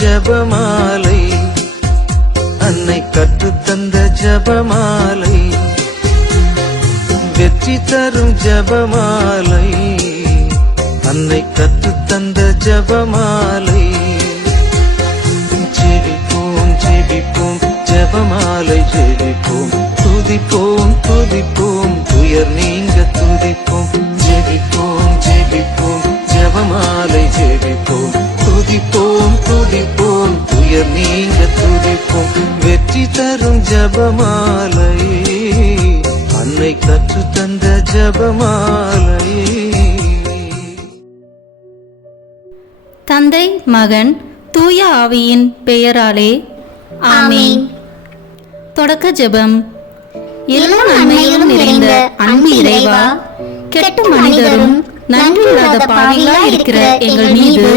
ஜபமாலை, அன்னை கற்றுத்தந்த ஜபமாலை, வெற்றி தரும் ஜபமாலை, அன்னை கற்றுத்தந்த ஜபமாலை. ஜெபிப்போம் ஜெபிப்போம் ஜபமாலை ஜெபிப்போம், துதிப்போம் துதிப்போம் துயர் நீங்க துதிப்போம். ஜெபிப்போம் ஜெபிப்போம் ஜபமாலை ஜெபிப்போம், துதிப்போம் துதிப்போம் துயர் நீங்க துதிப்போம். வெற்றி தரும் ஜபமாலை, அன்னை கற்றுத்தந்த ஜபமாலை. தந்தை மகன் தூய ஆவியின் பெயராலே ஆமீன். தொடக்க ஜெபம். எல்லா நன்மையிலும் நிறைந்த அன்பு இறைவா, கெட்ட மனிதரும் நன்றியில்லாத பாவிகளாய் இருக்கிற எங்கள் மீது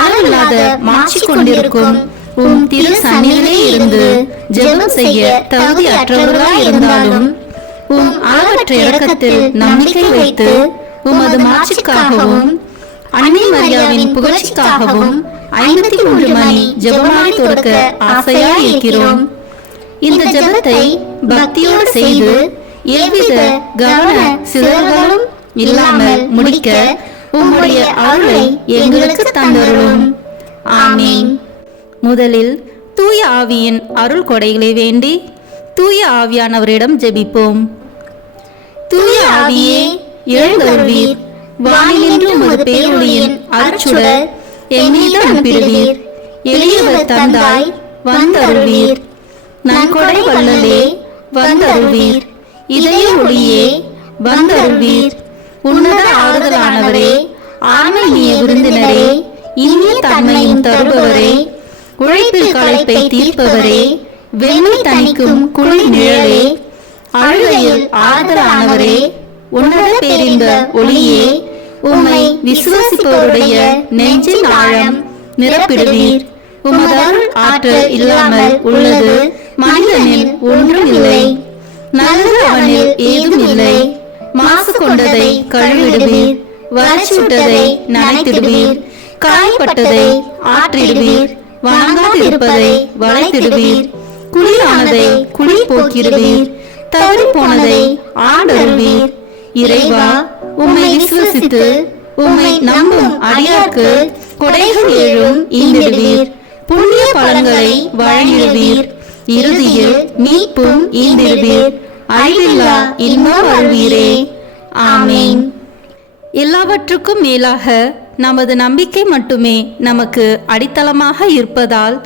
அளவில்லாத மாட்சி கொண்டிருக்கும் உம் திரு சந்நிதியிலே இருந்து ஜெபம் செய்ய தகுதி அற்றவர்களாய் இருந்தாலும் உம் அளவற்ற இரக்கத்தில் நம்பிக்கை வைத்து உமது மாட்சிக்காகவும் அன்னை மரியாவின் புகழ்ச்சிக்காகவும் 53 மணி ஜெபமாலை தொடக்க ஆசையாய் இருக்கிறோம். இந்த ஜெபத்தை பக்தியோடு செய்து எவ்வித கவன சிதறல்களும் இல்லாமல் முடிக்க உம்முடைய அருளை எங்களுக்கு தந்தருளும். ஆமீன். முதலில் தூய ஆவியின் அருள் கொடைகளை வேண்டி தூய ஆவியானவரிடம் ஜெபிப்போம். தூய ஆவியே எழுந்தருள்வீர், வானிலிருந்து ஒரு பேரொளியின் அருட்சுடர் என் மீது அனுப்பிடுவீர். எளியவர் தந்தாய் வந்தருள்வீர், நன்கொடை வள்ளலே வந்தருள்வீர். இதய ஒளியே வந்தருள்வீர். உன்னத ஆறுதலானவரே, ஆன்மீக விருந்தினரே, இனிய தன்மையும் தருபவரே, உழைப்பில் களைப்பை தீர்ப்பவரே, வெண்மை தணிக்கும் குளிர் நிழலே, அழுகையில் ஆறுதலானவரே, உன்னத பேரின்ப ஒளியே, உம்மை விசுவாசிப்பவருடைய நெஞ்சின் ஆழம் நிரப்பிடுவீர். உமது அருள் ஆற்றல் இல்லாமல் உள்ளது மனிதனில் ஒன்றும் இல்லை. நல்லது அவனில் ஏதும் இல்லை. மாசு கொண்டதை கழுவிடுவீர், வறட்சிவிட்டதை நனைத்திடுவீர், காயப்பட்டதை ஆற்றிடுவீர், வணங்காதிருப்பதை வளைத்திடுவீர், குளிரானதை குளிர் போக்கிடுவீர், தவறி போனதை ஆண்டருள்வீர். இறைவா, உம்மை விசுவசித்து உம்மை நம்பும் அடியார்க்கு கொடைகள் ஏழும் ஈந்திடுவீர், புண்ணிய பலன்களை வழங்கிடுவீர், இறுதியில் மீட்பும் ஈந்திடுவீர், அழிவில்லா இன்பம் அருள்வீரே. ஆமீன். எல்லாவற்றுக்கும் மேலாக நமது நம்பிக்கை மட்டுமே நமக்கு அடித்தளமாக இருப்பதால்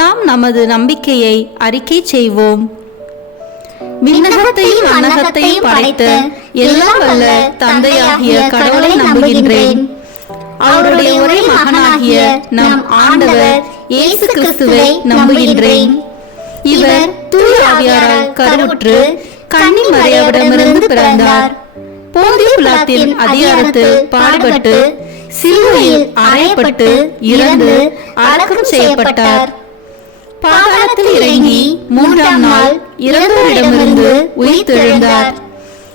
நாம் நமது நம்பிக்கையை அறிக்கை செய்வோம். விண்ணகத்தையும் அன்னகத்தையும் படைத்த எல்லாம் வல்ல தந்தையாகிய கடவுளை நம்புகின்றேன். அவருடைய ஒரே மகனாகிய நம் ஆண்டவர் இயேசு கிறிஸ்துவை நம்புகின்றேன். இவர் தூய ஆவியாரால் கருவுற்று கன்னி மரியாவிடமிருந்து பிறந்தார். போந்திய பிலாத்தின் அதிகாரத்தில் பாடுபட்டு சிலுவையில் அறையப்பட்டு இறந்து அடக்கம் செய்யப்பட்டார். பாதாளத்தில் இறங்கி 3ஆம் நாள் இறந்தோரிடமிருந்து உயிர் தெழுந்தார்.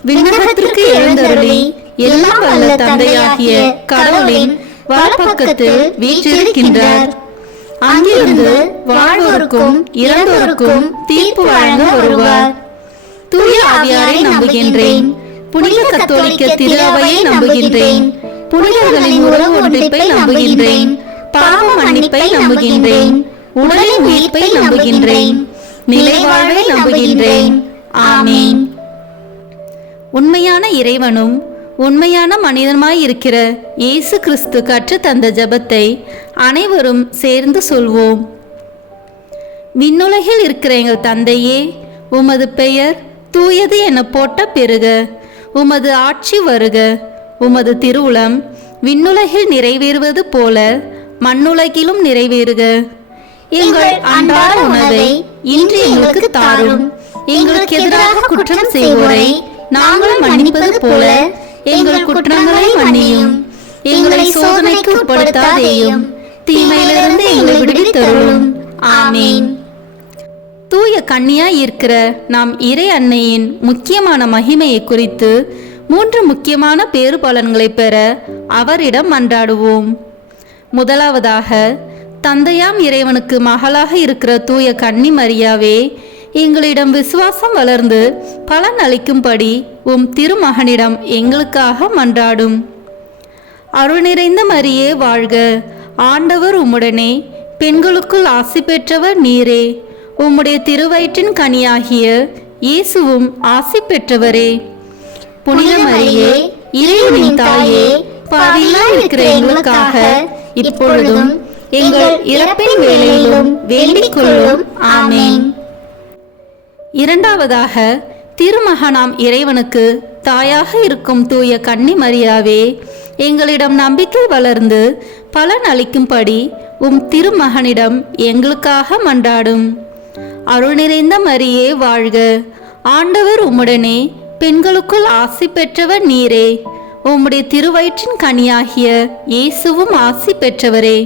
விண்ணகத்திற்கு எழுந்தருளி எல்லாம் வல்ல தந்தையாகிய கடவுளின் வலப்பக்கத்தில் வீற்றிருக்கின்றார். அங்கிருந்து வாழ்வோருக்கும் இறந்தோருக்கும் தீர்ப்பு வழங்க வருவார். தூய ஆவியாரை நம்புகின்றேன். புனித கத்தோலிக்க திரு அவையை நம்புகின்றேன். புனிதர்களின் உறவு ஒன்றிப்பை நம்புகின்றேன். பாவ மன்னிப்பை நம்புகின்றேன். உடலின் உயிர்ப்பை நம்புகின்றேன். நிலைவாழ்வை நம்புகின்றேன். ஆமீன். உண்மையான இறைவனும் உண்மையான மனிதனுமாய் இருக்கிற இயேசு கிறிஸ்து கற்று தந்த ஜெபத்தை அனைவரும் சேர்ந்து சொல்வோம். விண்ணுலகில் இருக்கிற எங்கள் தந்தையே, உமது பெயர் தூயது என போட்ட பெருக. உமது ஆட்சி வருக. உமது திருவுளம் விண்ணுலகில் நிறைவேறுவது போல மண்ணுலகிலும் நிறைவேறுக. எங்கள் அன்றாட உணவை இன்று எங்களுக்கு தாரும். எங்களுக்கு எதிராக குற்றம் செய்வோரை நாங்கள் மன்னிப்பது போல எங்கள் குற்றங்களை மன்னியும். எங்களை சோதனைக்கு உட்படுத்தாதேயும், தீமையிலிருந்து எங்களை விடுவித்தருளும். ஆமீன். தூய கன்னியாய் இருக்கிற நாம் இறை அன்னையின் முக்கியமான மகிமையை குறித்து 3 முக்கியமான பேறு பலன்களை பெற அவரிடம் மன்றாடுவோம். முதலாவதாக, தந்தையாம் இறைவனுக்கு மகளாக இருக்கிற தூய கன்னி மரியாவே, எங்களிடம் விசுவாசம் வளர்ந்து பலன் அளிக்கும்படி உம் திருமகனிடம் எங்களுக்காக மன்றாடும். அருள் நிறைந்த மரியே வாழ்க, ஆண்டவர் உம்முடனே, பெண்களுக்குள் ஆசி பெற்றவர் நீரே. உம்முடைய திருவயிற்றின் கனியாகிய இயேசுவும் ஆசி பெற்றவரே. புனித மரியே, இறைவனின் தாயே, பாவிகளாய் இருக்கிற எங்களுக்காக இப்பொழுதும் எங்கள் இறப்பின் வேளையிலும் வேண்டிக் கொள்ளும். ஆமேன். இரண்டாவதாக, திருமகனாம் இறைவனுக்கு தாயாக இருக்கும் தூய கன்னி மரியாவே, எங்களிடம் நம்பிக்கை வளர்ந்து பலன் அளிக்கும்படி உம் திருமகனிடம் எங்களுக்காக மன்றாடும். அருள் நிறைந்த மரியே வாழ்க, ஆண்டவர் உம்முடனே, பெண்களுக்குள் ஆசி பெற்றவர் நீரே. உம்முடைய திருவயிற்றின் கனியாகிய இயேசுவும் ஆசி பெற்றவரே.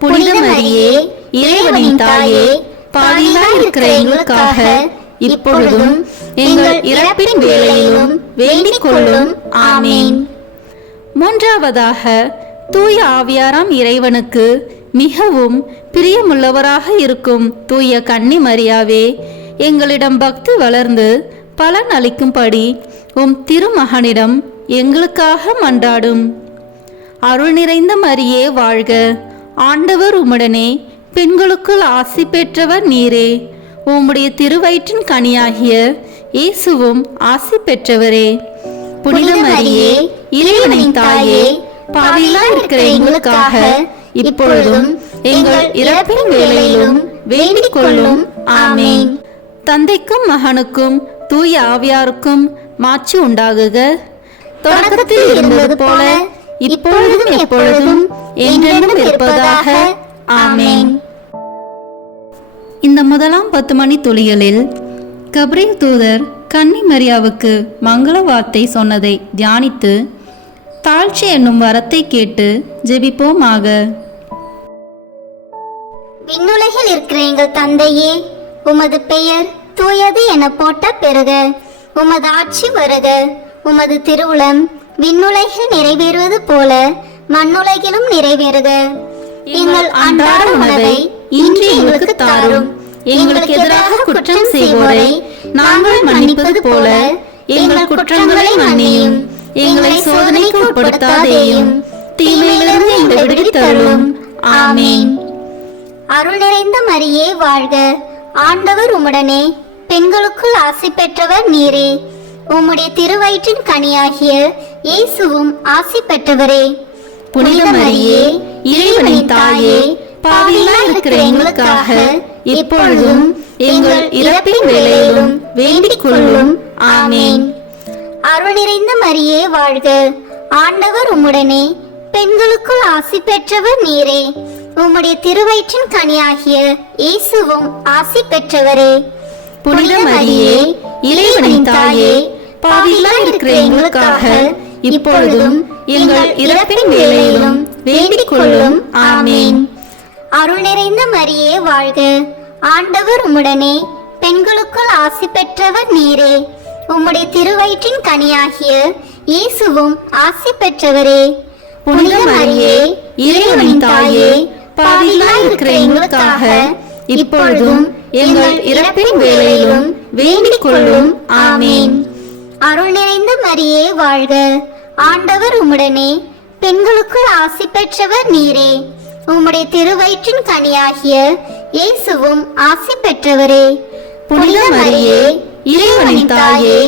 புனித மரியே, இறைவனின் தாயே, பாவிகளாய் இருக்கிற எங்களுக்காக இப்பொழுதும் எங்கள் இறப்பின் வேளையிலும் வேண்டிக் கொள்ளும். ஆமேன். மூன்றாவதாக, தூய ஆவியாராம் இறைவனுக்கு மிகவும் பிரியமுள்ளவராக இருக்கும் தூய கன்னி மரியாவே, எங்களிடம் பக்தி வளர்ந்து பலன் அளிக்கும்படி உம் திருமகனிடம் எங்களுக்காக மன்றாடும். அருள் நிறைந்த மரியே வாழ்க, ஆண்டவர் உம்முடனே, பெண்களுக்குள் ஆசி பெற்றவர் நீரே. உம்முடைய திருவயிற்றின் கனியாகிய இயேசுவும் ஆசி பெற்றவரே. புனித மரியே, இறைவனின் தாயே, பாவிகளாய் இருக்கிற எங்களுக்காக இப்பொழுதும் எங்கள் இறப்பின் வேளையிலும் வேண்டிக் கொள்ளும். ஆமேன். தந்தைக்கும் மகனுக்கும் தூய ஆவியாருக்கும் மாட்சி உண்டாகுக. தொடக்கத்தில் இருந்தது போல இப்பொழுதும் எப்பொழுதும் என்றென்றும் இருப்பதாக. ஆமேன். இந்த முதலாம் 10 மணி துளிகளில் கப்ரியேல் தூதர் கன்னி மரியாவுக்கு மங்கள வார்த்தை சொன்னதை தியானித்து தாழ்ச்சி என்னும் வரத்தை கேட்டு ஜெபிப்போமாக. விண்ணுலகில் இருக்கிற எங்கள் தந்தையே, உமது பெயர் தூயது என போட்ட பெறுக. உமது ஆட்சி வருக. உமது திருவுளம் விண்ணுலகில் நிறைவேறுவது போல மண்ணுலகிலும் நிறைவேறுக. எங்கள் அன்றாட உணவை இன்று எங்களுக்கு தாரும். எங்களுக்கு எதிராக குற்றம் செய்வோரை நாங்கள் மன்னிப்பது போல எங்கள் குற்றங்களை மன்னியும். எங்களை சோதனைக்கு உட்படுத்தாதேயும், தீமையிலிருந்து எங்களை விடுவித்தருளும். ஆமேன். அருள் நிறைந்த மரியே வாழ்க, ஆண்டவர் உம்முடனே, பெண்களுக்குள் ஆசி பெற்றவர் நீரே. உம்முடைய திருவயிற்றின் கனியாகிய இயேசுவும் ஆசி பெற்றவரே. புனித மரியே, இறைவனின் தாயே, பாவிகளாய் இருக்கிற எங்களுக்காக இப்பொழுதும் எங்கள் இறப்பின் வேளையிலும் வேண்டிக் கொள்ளும். ஆமேன். அருள் நிறைந்த மரியே வாழ்க, ஆண்டவர் உம்முடனே, பெண்களுக்குள் ஆசி பெற்றவர் நீரே. உம்முடைய திருவயிற்றின் கனியாகிய இயேசுவும் ஆசி பெற்றவரே. புனித மரியே, இறைவனின் தாயே, பாவிகளாய் இருக்கிற எங்களுக்காக இப்பொழுதும் எங்கள் இறப்பின் வேளையிலும் வேண்டிக் கொள்ளும். ஆமேன். அருள் நிறைந்த மரியே வாழ்க, ஆண்டவர் உம்முடனே, பெண்களுக்குள் ஆசி பெற்றவர் நீரே. உம்முடைய திருவயிற்றின் கனியாகிய இயேசுவும் ஆசி பெற்றவரே. புனித மரியே, இறைவனின் தாயே, பாவிகளாய் இருக்கிற எங்களுக்காக இப்பொழுதும் எங்கள் இறப்பின் வேளையிலும் வேண்டிக் கொள்ளும். ஆமேன். அருள் நிறைந்த மரியே வாழ்க, ஆண்டவர் உம்முடனே, பெண்களுக்குள் ஆசி பெற்றவர் நீரே. உம்முடைய திருவயிற்றின் கனியாகிய இயேசுவும் ஆசி பெற்றவரே. புனித மரியே, இறைவனின் தாயே,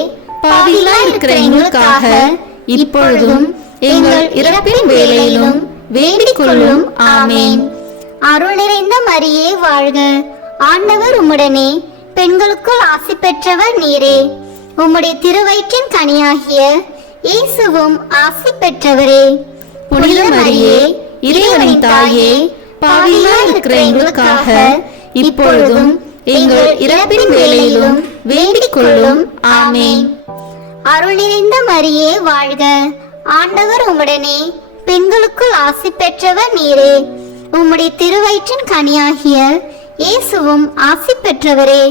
பாவிகளாய் இருக்கிற எங்களுக்காக இப்பொழுதும் எங்கள் இறப்பின் வேளையிலும் வேண்டிக் கொள்ளும். ஆமேன். அருள் நிறைந்த மரியே வாழ்க, ஆண்டவர் உம்முடனே, பெண்களுக்குள் ஆசி பெற்றவர் நீரே. உம்முடைய திருவயிற்றின் கனியாகிய இயேசுவும் ஆசி பெற்றவரே. புனித மரியே, இறைவனின் தாயே, பாவிகளாய் இருக்கிற எங்களுக்காக இப்பொழுதும் எங்கள் இறப்பின் வேளையிலும் வேண்டிக் கொள்ளும். ஆமேன். அருள் நிறைந்த மரியே வாழ்க, ஆண்டவர் உம்முடனே, பெண்களுக்குள் ஆசி பெற்றவர் நீரே. உம்முடைய திருவயிற்றின் கனியாகிய இயேசுவும் ஆசி பெற்றவரே.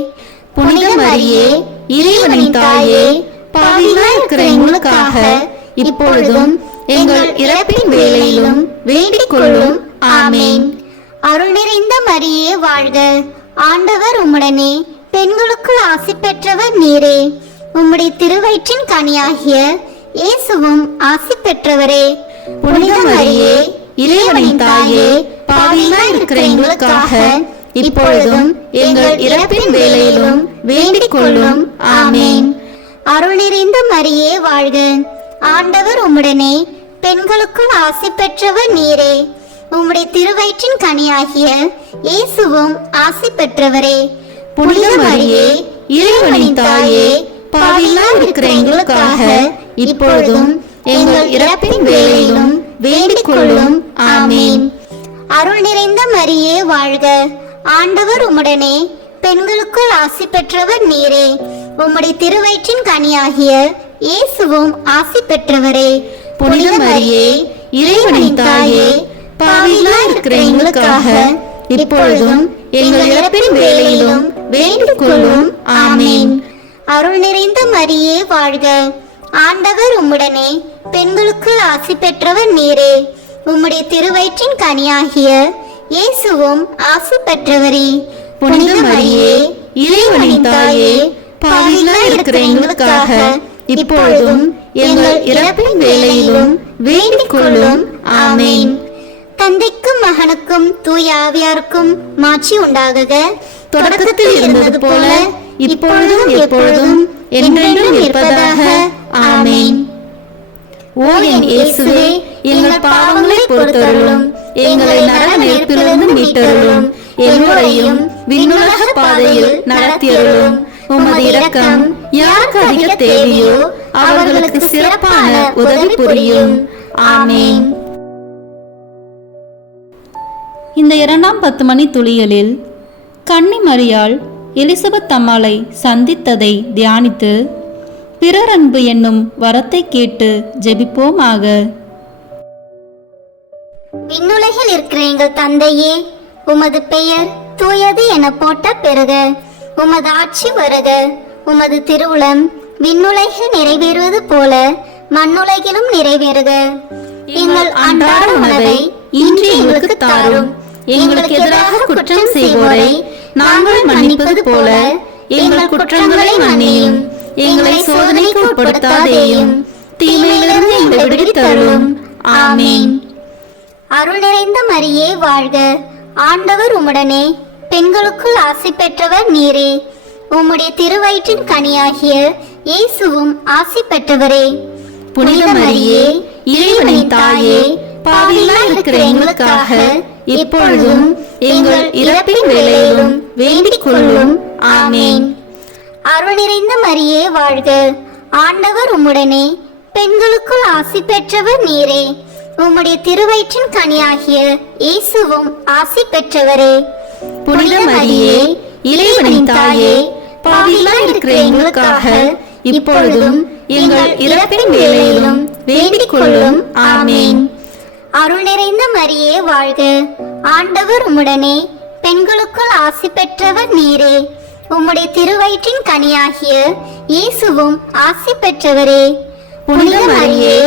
புனித மரியே, இறைவனின் தாயே, பாவிகளாய் இருக்கிற எங்களுக்காக இப்பொழுதும் எங்கள் இறப்பின் வேளையிலும் வேண்டிக் கொள்ளும். ஆமேன். அருள் நிறைந்த மரியே வாழ்க, ஆண்டவர் உம்முடனே, பெண்களுக்குள் ஆசி பெற்றவர் நீரே. உம்முடைய திருவயிற்றின் கனியாகிய இயேசுவும் ஆசி பெற்றவரே. புனித மரியே, இறைவனின் தாயே, பாவிகளாய் இருக்கிற எங்களுக்காக இப்பொழுதும் எங்கள் இறப்பின் வேளையிலும் வேண்டிக் கொள்ளும். ஆமேன். அருள் நிறைந்த மரியே வாழ்க, ஆண்டவர் உம்முடனே, பெண்களுக்குள் ஆசி பெற்றவர் நீரே. உம்முடைய திருவயிற்றின் கனியாகிய இயேசுவும் ஆசி பெற்றவரே. புனித மரியே, இறைவனின் தாயே, பாவிகளாய் இருக்கிற எங்களுக்காக இப்பொழுதும் எங்கள் இறப்பின் வேளையிலும் வேண்டிக் கொள்ளும். ஆமேன். அருள் நிறைந்த மரியே வாழ்க, ஆண்டவர் உம்முடனே, பெண்களுக்குள் ஆசி பெற்றவர் நீரே. உம்முடைய திருவயிற்றின் கனியாகிய இயேசுவும் ஆசி பெற்றவரே. புனித மரியே, இறைவனின் தாயே, பாவிகளாய் இருக்கிற எங்களுக்காக இப்பொழுதும் எங்கள் இறப்பின் வேளையிலும் வேண்டிக் கொள்ளும். ஆமேன். அருள் நிறைந்த மரியே வாழ்க, ஆண்டவர் உம்முடனே, பெண்களுக்குள் ஆசி பெற்றவர் நீரே. உம்முடைய திருவயிற்றின் கனியாகிய இயேசுவும் ஆசி பெற்றவரே. புனித மரியே, இறைவனின் தாயே, பாவிகளாய் இருக்கிற எங்களுக்காக இப்பொழுதும் எங்கள் இறப்பின் வேளையிலும் வேண்டிக் கொள்ளும். ஆமேன். தந்தைக்கும் மகனுக்கும் தூய ஆவியாருக்கும் மாட்சி உண்டாகுக. தொடக்கத்தில் இருந்தது போல இப்பொழுதும் எப்பொழுதும் என்றென்றும் இருப்பதாக. ஆமேன். ஓ என் இயேசுவே, எங்கள் பாவங்களை பொறுத்தருளும், எங்களை நரக நெருப்பிலிருந்து மீட்டருளும், எல்லோரையும் விண்ணுலக பாதையில் நடத்தியருளும். உமது இரக்கம் யாருக்கு அதிக தேவையோ அவர்களுக்கு சிறப்பான உதவி புரியும். ஆமேன். இந்த 2ஆம் 10 மணி துளிகளில் கன்னி மரியாள் எலிசபெத் அம்மாளை சந்தித்ததை தியானித்து பிறர் அன்பு என்னும் வரத்தை கேட்டு ஜெபிப்போமாக. விண்ணுலகில் இருக்கிற எங்கள் தந்தையே, உமது பெயர் தூயது என போட்ட பெறுக. உமது ஆட்சி வருக. உமது திருவுளம் விண்ணுலகில் நிறைவேறுவது போல மண்ணுலகிலும் நிறைவேறுக. எங்கள் அன்றாட உணவை இன்று எங்களுக்கு தாரும். எங்களுக்கு எதிராக குற்றம் செய்வோரை நாங்கள் மன்னிப்பது போல எங்கள் குற்றங்களை மன்னியும். எங்களை சோதனைக்கு உட்படுத்தாதேயும், தீமையிலிருந்து எங்களை விடுவித்தருளும். ஆமேன். அருள் நிறைந்த மரியே வாழ்க, ஆண்டவர் உம்முடனே, பெண்களுக்குள் ஆசி பெற்றவர் நீரே. உம்முடைய திருவயிற்றின் கனியாகிய இயேசுவும் ஆசி பெற்றவரே. புனித மரியே, இறைவனின் தாயே, பாவிகளாய் இருக்கிற எங்களுக்காக இப்பொழுதும் எங்கள் இறப்பின் வேளையிலும் வேண்டிக் கொள்ளும். ஆமேன். அருள் நிறைந்த மரியே வாழ்க, ஆண்டவர் உம்முடனே, பெண்களுக்குள் ஆசி பெற்றவர் நீரே. உம்முடைய திருவயிற்றின் கனியாகிய இயேசுவும் ஆசி பெற்றவரே. புனித மரியே, இறைவனின் தாயே, பாவிகளாய் இருக்கிற எங்களுக்காக இப்பொழுதும் எங்கள் இறப்பின் வேளையிலும் வேண்டிக் கொள்ளும். ஆமேன். அருள் நிறைந்த மரியே வாழ்க, ஆண்டவர் உம்முடனே, பெண்களுக்குள் ஆசி பெற்றவர் நீரே. உம்முடைய திருவயிற்றின் கனியாகிய இயேசுவும் ஆசி பெற்றவரே. புனித மரியே,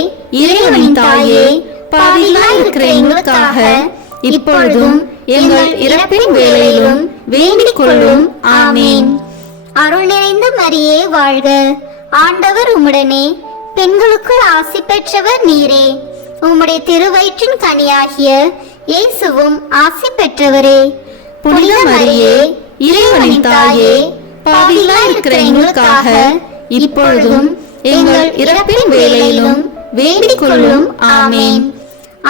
இறைவனின் தாயே, பாவிகளாய் இருக்கிற எங்களுக்காக இப்பொழுதும் எங்கள் இறப்பின் வேளையிலும் வேண்டிக் கொள்ளும். ஆமேன். அருள் நிறைந்த மரியே வாழ்க, ஆண்டவர் உம்முடனே, பெண்களுக்குள் ஆசி பெற்றவர் நீரே. உம்முடைய திருவயிற்றின் கனியாகிய இயேசுவும் ஆசி பெற்றவரே. புனித மரியே, இறைவனின் தாயே, பாவிகளாய் இருக்கிற எங்களுக்காக இப்பொழுதும் எங்கள் இறப்பின் வேளையிலும் வேண்டிக் கொள்ளும். ஆமேன்.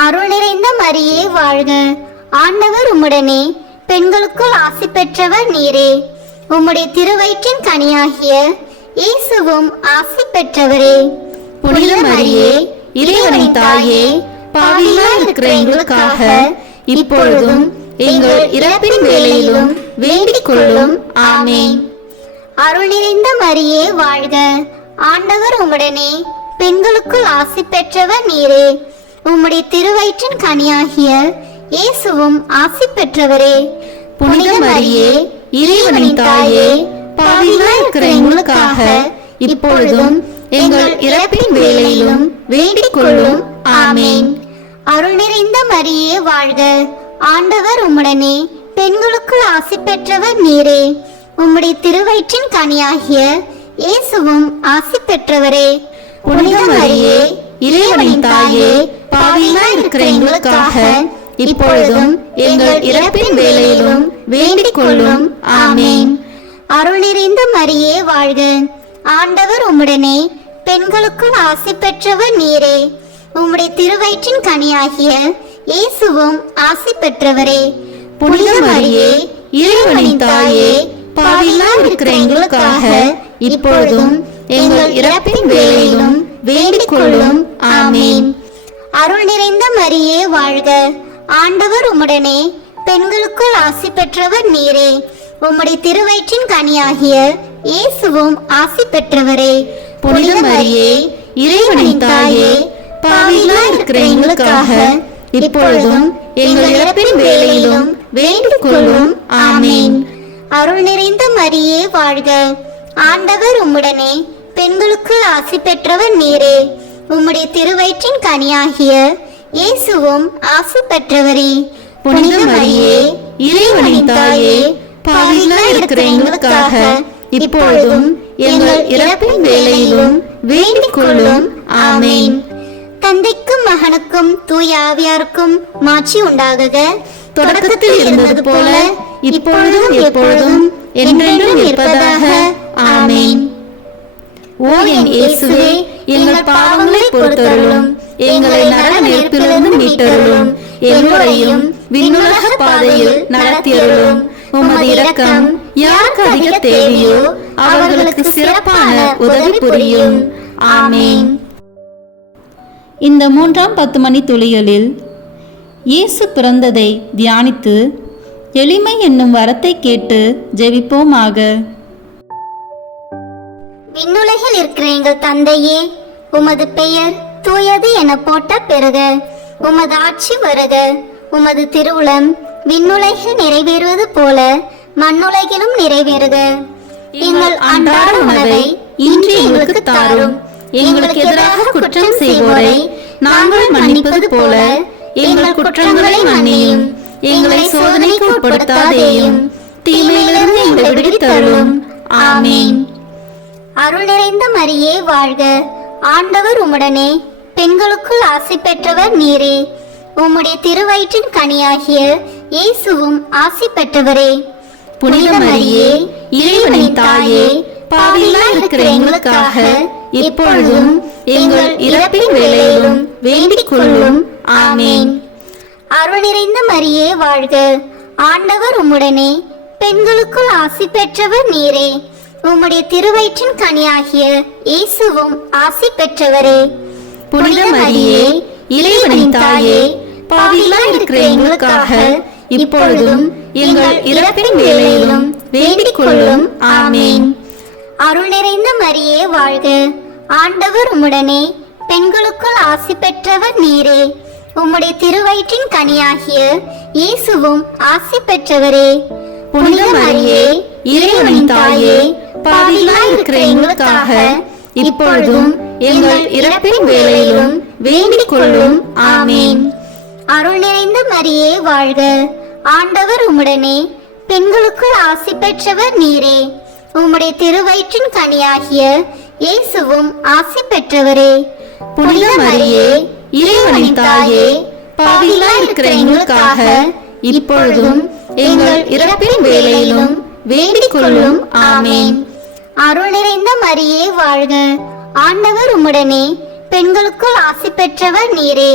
அருள் நிறைந்த மரியே வாழ்க, ஆண்டவர் உம்முடனே, பெண்களுக்குள் ஆசி பெற்றவர் நீரே. உம்முடைய திருவயிற்றின் கனியாகிய இயேசுவும் ஆசி பெற்றவரே. புனித மரியே, இறைவனின் தாயே, பாவிகளாய் இருக்கிற எங்களுக்காக இப்பொழுதும் எங்கள் இறப்பின் வேளையிலும் வேண்டிக் கொள்ளும். ஆமேன். அருள் நிறைந்த மரியே வாழ்க, ஆண்டவர் உம்முடனே, பெண்களுக்குள் ஆசி பெற்றவர் நீரே. உம்முடைய திருவயிற்றின் கனியாகிய இயேசுவும் ஆசி பெற்றவரே. புனித மரியே, இறைவனின் தாயே, பாவிகளாய் இருக்கிற எங்களுக்காக இப்பொழுதும் எங்கள் இறப்பின் வேளையிலும் வேண்டிக் கொள்ளும். ஆமேன். அருள் நிறைந்த மரியே வாழ்க, ஆண்டவர் உம்முடனே பெண்களுக்குள் ஆசி பெற்றவர் நீரே. உம்முடைய திருவயிற்றின் கனியாகிய இயேசுவும் ஆசி பெற்றவரே. புனித மரியே, இறைவனின் தாயே, பாவிகளாய் இருக்கிற எங்களுக்காக இப்பொழுதும் எங்கள் இறப்பின் வேளையிலும் வேண்டிக் கொள்ளும். ஆமேன். அருள் நிறைந்த மரியே வாழ்க. ஆண்டவர் உம்முடனே பெண்களுக்குள் ஆசி பெற்றவர் நீரே. உம்முடைய திருவயிற்றின் கனியாகிய இயேசுவும் ஆசி பெற்றவரே. புனித மரியே, இறைவனின் தாயே, பாவிகளாய் இருக்கிற எங்களுக்காக இப்பொழுதும் எங்கள் இறப்பின் வேளையிலும் வேண்டிக் கொள்ளும். ஆமேன். அருள் நிறைந்த மரியே வாழ்க. ஆண்டவர் உம்முடனே பெண்களுக்குள் ஆசி பெற்றவர் நீரே. உம்முடைய திருவயிற்றின் கனியாகிய இயேசுவும் ஆசி பெற்றவரே. புனித மரியே, இறைவனின் தாயே, பாவிகளாய் இருக்கிற எங்களுக்காக இப்பொழுதும் எங்கள் இறப்பின் வேளையிலும் வேண்டிக் கொள்ளும். ஆமேன். அருள் நிறைந்த மரியே வாழ்க. ஆண்டவர் உம்முடனே பெண்களுக்குள் ஆசி பெற்றவர் நீரே. உம்முடைய திருவயிற்றின் கனியாகிய இயேசுவும் ஆசி பெற்றவரே. புனித மரியே, இறைவனின் தாயே, பாவிகளாய் இருக்கிற எங்களுக்காக இப்பொழுதும் எங்கள் இறப்பின் வேளையிலும் வேண்டிக் கொள்ளும். ஆமேன். தந்தைக்கும் மகனுக்கும் தூய ஆவியாருக்கும் மாட்சி உண்டாகுக. தொடக்கத்தில் இருந்தது போல இப்பொழுதும் எப்பொழுதும் என்றென்றும் இருப்பதாக. ஆமேன். ஓ என் இயேசுவே, எங்கள் பாவங்களை பொறுத்தருளும், எங்களை நரக நெருப்பிலிருந்து மீட்டருளும், எல்லோரையும் விண்ணுலக பாதையில் நடத்தியருளும். உமது இரக்கம் யாருக்கு அதிக தேவையோ அவர்களுக்கு சிறப்பான உதவி புரியும். ஆமேன். இந்த 3ஆம் 10 மணி துளிகளில் இயேசு பிறந்ததை தியானித்து எளிமை என்னும் வரத்தை கேட்டு ஜெபிப்போமாக. விண்ணுலகில் இருக்கிற எங்கள் தந்தையே, உமது பெயர் தூயது என போட்ட பெறுக. உமது ஆட்சி வருக. உமது திருவுளம் விண்ணுலகில் நிறைவேறுவது போல மண்ணுலகிலும் நிறைவேறுக. எங்கள் அன்றாட உணவை இன்று எங்களுக்கு தாரும். எங்களுக்கு எதிராக குற்றம் செய்வோரை நாங்கள் மன்னிப்பது போல எங்கள் குற்றங்களை மன்னியும். எங்களை சோதனைக்கு உட்படுத்தாதேயும், தீமையிலிருந்து எங்களை விடுவித்தருளும். ஆமேன். அருள் நிறைந்த மரியே வாழ்க. ஆண்டவர் உம்முடனே பெண்களுக்குள் ஆசி பெற்றவர் நீரே. உம்முடைய திருவயிற்றின் கனியாகிய இயேசுவும் ஆசி பெற்றவரே. புனித மரியே, இறைவனின் தாயே, பாவிகளாய் இருக்கிற எங்களுக்காக இப்பொழுதும் எங்கள் இறப்பின் வேளையிலும் வேண்டிக் கொள்ளும். ஆமேன். அருள் நிறைந்த மரியே வாழ்க. ஆண்டவர் உம்முடனே பெண்களுக்குள் ஆசி பெற்றவர் நீரே. உம்முடைய திருவயிற்றின் கனியாகிய இயேசுவும் ஆசி பெற்றவரே. புனித மரியே, இறைவனின் தாயே, பாவிகளாய் இருக்கிற எங்களுக்காக இப்பொழுதும் எங்கள் இறப்பின் வேளையிலும் வேண்டிக் கொள்ளும். ஆமேன். அருள் நிறைந்த மரியே வாழ்க. ஆண்டவர் உம்முடனே பெண்களுக்குள் ஆசி பெற்றவர் நீரே. உம்முடைய திருவயிற்றின் கனியாகிய இயேசுவும் ஆசி பெற்றவரே. புனித மரியே, இறைவனின் தாயே, பாவிகளாய் இருக்கிற எங்களுக்காக இப்பொழுதும் எங்கள் இறப்பின் வேளையிலும் வேண்டிக் கொள்ளும். ஆமேன். அருள் நிறைந்த மரியே வாழ்க. ஆண்டவர் உம்முடனே பெண்களுக்குள் ஆசி பெற்றவர் நீரே. உம்முடைய திருவயிற்றின் கனியாகிய இயேசுவும் ஆசி பெற்றவரே. புனித மரியே, இறைவனின் தாயே, பாவிகளாய் இருக்கிற எங்களுக்காக இப்பொழுதும் எங்கள் இறப்பின் வேளையிலும் வேண்டிக் கொள்ளும். ஆமேன். அருள் நிறைந்த மரியே வாழ்க. ஆண்டவர் உம்முடனே பெண்களுக்குள் ஆசி பெற்றவர் நீரே.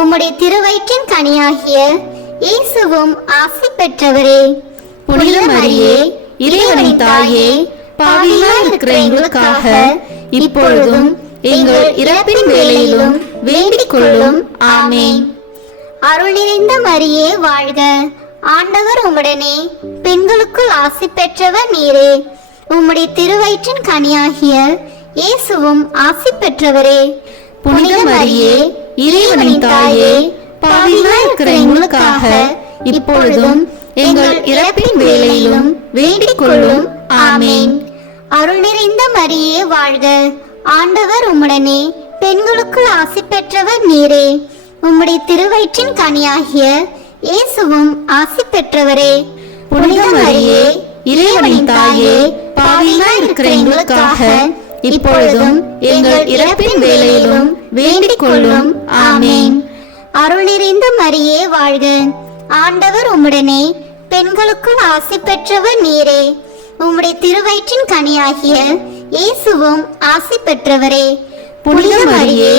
உம்முடைய திருவயிற்றின் கனியாகிய இயேசுவும் ஆசி பெற்றவரே. புனித மரியே, இறைவனின் தாயே, பாவிகளாய் இருக்கிற எங்களுக்காக இப்பொழுதும் எங்கள் இறப்பின் வேளையிலும் வேண்டிக் கொள்ளும். ஆமேன். அருள் நிறைந்த மரியே வாழ்க. ஆண்டவர் உம்முடனே பெண்களுக்குள் ஆசி பெற்றவர் நீரே. உம்முடைய திருவயிற்றின் கனியாகிய இயேசுவும் ஆசி பெற்றவரே. புனித மரியே, இறைவனின் தாயே, பாவிகளாய் இருக்கிற எங்களுக்காக இப்பொழுதும் எங்கள் இறப்பின் வேளையிலும் வேண்டிக் கொள்ளும். ஆமேன். அருள் நிறைந்த மரியே வாழ்க. ஆண்டவர் உம்முடனே பெண்களுக்குள் ஆசி பெற்றவர் நீரே. உம்முடைய திருவயிற்றின் கனியாகிய இயேசுவும் ஆசி பெற்றவரே. புனித மரியே, இறைவனின் தாயே, பாவிகளாய் இருக்கிற எங்களுக்காக இப்பொழுதும் எங்கள் இறப்பின் வேளையிலும் வேண்டிக் கொள்ளும். ஆமேன். அருள் நிறைந்த மரியே வாழ்க. ஆண்டவர் உம்முடனே, பெண்களுக்குள் ஆசி பெற்றவர் நீரே. உம்முடைய திருவயிற்றின் கனியாகிய இயேசுவும் ஆசி பெற்றவரே. புனித மரியே,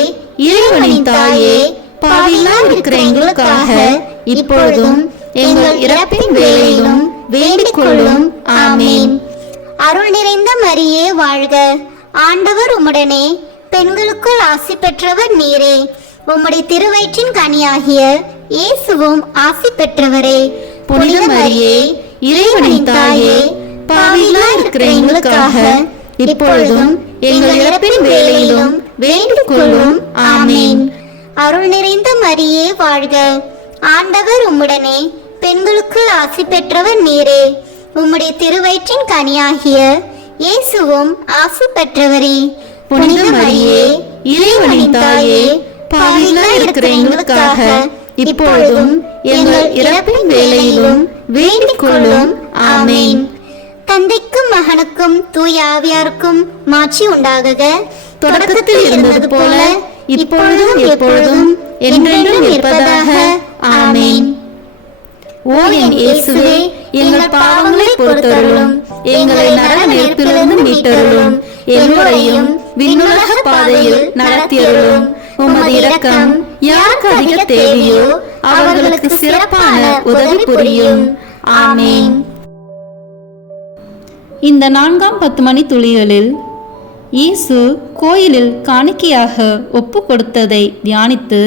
இறைவனின் தாயே, பாவிகளாய் இருக்கிற எங்களுக்காக இப்பொழுதும் எங்கள் இறப்பின் வேளையிலும் வேண்டிக் கொள்ளும். ஆமேன். அருள் நிறைந்த மரியே வாழ்க. ஆண்டவர் உம்முடனே, பெண்களுக்குள் ஆசி பெற்றவர் நீரே. உம்முடைய திருவயிற்றின் கனியாகிய இயேசுவும் ஆசி பெற்றவரே. புனித மரியே, இறைவனின் தாயே, பாவிகளாய் இருக்கிற எங்களுக்காக இப்பொழுதும் எங்கள் இறப்பின் வேளையிலும் வேண்டிக் கொள்ளும். ஆமேன். அருள் நிறைந்த மரியே வாழ்க. ஆண்டவர் உம்முடனே, பெண்களுக்குள் ஆசி பெற்றவர் நீரே. உம்முடைய திருவயிற்றின் கனியாகிய இயேசுவும் ஆசி பெற்றவரே. புனித மரியே, இறைவனின் தாயே, பாவிகளாய் இருக்கிற எங்களுக்காக இப்பொழுதும் எங்கள் இறப்பின் வேளையிலும் வேண்டிக் கொள்ளும். ஆமேன். தந்தைக்கும் மகனுக்கும் தூய ஆவியாருக்கும் மாட்சி உண்டாகுக. தொடக்கத்தில் இருந்தது போல இப்பொழுதும் எப்பொழுதும் என்றென்றும் இருப்பதாக. ஆமேன். ஓ என் இயேசுவே, எங்கள் பாவங்களை பொறுத்தருளும், எங்களை நரக நெருப்பிலிருந்து மீட்டருளும், எல்லோரையும் விண்ணுலக பாதையில் நடத்தியருளும். உமது இரக்கம் யாருக்கு அதிக தேவையோ அவர்களுக்கு சிறப்பான உதவி புரியும். ஆமேன். இந்த 4ஆம் 10 மணி துளிகளில் இயேசு கோயிலில் காணிக்கையாக ஒப்பு கொடுத்ததை தியானித்து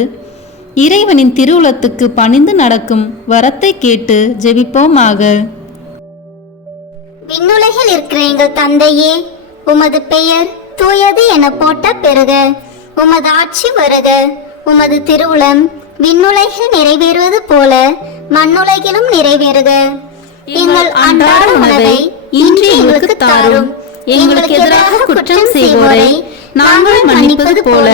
இறைவனின் திருவுளத்துக்கு பணிந்து நடக்கும் வரத்தை கேட்டு ஜெபிப்போமாக. விண்ணுலகில் இருக்கிற எங்கள் தந்தையே, உமது பெயர் தூயது என போட்ட பெறுக. உமது ஆட்சி வருக. உமது திருவுளம் விண்ணுலகில் நிறைவேறுவது போல மண்ணுலகிலும் நிறைவேறுக. எங்கள் அன்றாட உணவை இன்று எங்களுக்கு தாரும். எங்களுக்கு எதிராக குற்றம் செய்வோரை நாங்கள் மன்னிப்பது போல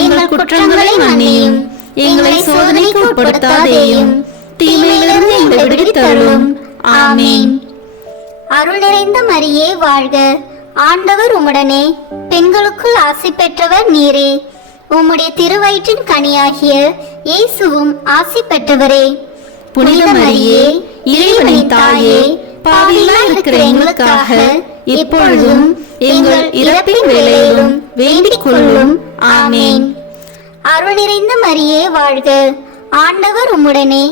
எங்கள் குற்றங்களை மன்னியும். எங்களை சோதனைக்கு உட்படுத்தாதேயும், தீமையிலிருந்து எங்களை விடுவித்தருளும். ஆமேன். அருள் நிறைந்த மரியே வாழ்க. ஆண்டவர் உம்முடனே, பெண்களுக்குள் ஆசி பெற்றவர் நீரே. உம்முடைய திருவயிற்றின் கனியாகிய இயேசுவும் ஆசி பெற்றவரே. புனித மரியே, இறைவனின் தாயே, பாவிகளாய் இருக்கிற எங்களுக்காக இப்பொழுதும் எங்கள் இறப்பின் வேளையிலும் வேண்டிக் கொள்ளும். ஆமேன். அருள் நிறைந்த மரியே வாழ்க. ஆண்டவர் உம்முடனே,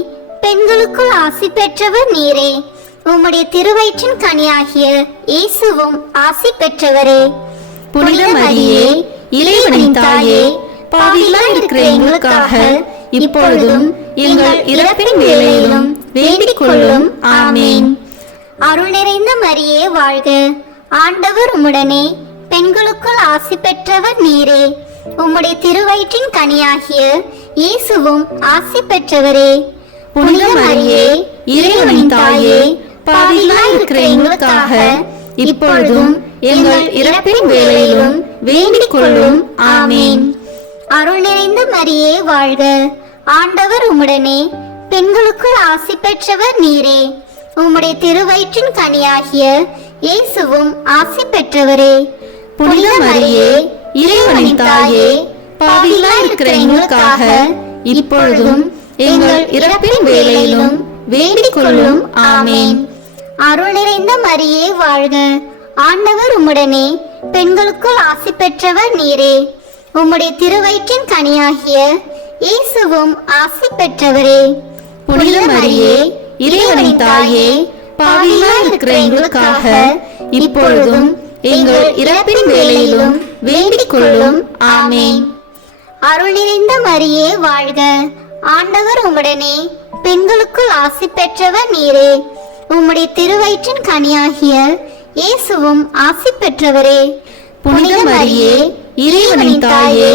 பெண்களுக்குள் ஆசி பெற்றவர் நீரே. உம்முடைய திருவயிற்றின் கனியாகிய இயேசுவும் ஆசி பெற்றவரே. புனித மரியே, இறைவனின் தாயே, பாவிகளாய் இருக்கிற எங்களுக்காக இப்பொழுதும் எங்கள் இறப்பின் வேளையிலும் வேண்டிக் கொள்ளும். ஆமேன். அருள் நிறைந்த மரியே வாழ்க. ஆண்டவர் உம்முடனே, பெண்களுக்குள் ஆசி பெற்றவர் நீரே. உம்முடைய திருவயிற்றின் கனியாகிய இயேசுவும் ஆசி பெற்றவரே. புனித மரியே, இறைவனின் தாயே, பாவிகளாய் இருக்கிற எங்களுக்காக இப்பொழுதும் எங்கள் இறப்பின் வேளையிலும் வேண்டிக் கொள்ளும். ஆமேன். அருள் நிறைந்த மரியே வாழ்க. ஆண்டவர் உம்முடனே, பெண்களுக்குள் ஆசி பெற்றவர் நீரே. உம்முடைய திருவயிற்றின் கனியாகிய இயேசுவும் ஆசி பெற்றவரே. புனித மரியே, இறைவனின் தாயே, பாவிகளாய் இருக்கிற எங்களுக்காக இப்பொழுதும் எங்கள் இறப்பின் வேளையிலும் வேண்டிக் கொள்ளும். ஆமேன். அருள் நிறைந்த மரியே வாழ்க. ஆண்டவர் உம்முடனே, பெண்களுக்குள் ஆசி பெற்றவர் நீரே. உம்முடைய திருவயிற்றின் கனியாகிய இயேசுவும் ஆசி பெற்றவரே. புனித மரியே, இறைவனின் தாயே, பாவிகளாய் இருக்கிற எங்களுக்காக இப்பொழுதும் எங்கள் இறப்பின் வேளையிலும் வேண்டிக் கொள்ளும். ஆமேன். அருள் நிறைந்த மரியே வாழ்க. ஆண்டவர் உம்முடனே, பெண்களுக்குள் ஆசி பெற்றவர் நீரே. உம்முடைய திருவயிற்றின் கனியாகிய இயேசுவும் ஆசி பெற்றவரே. புனித மரியே, இறைவனின் தாயே,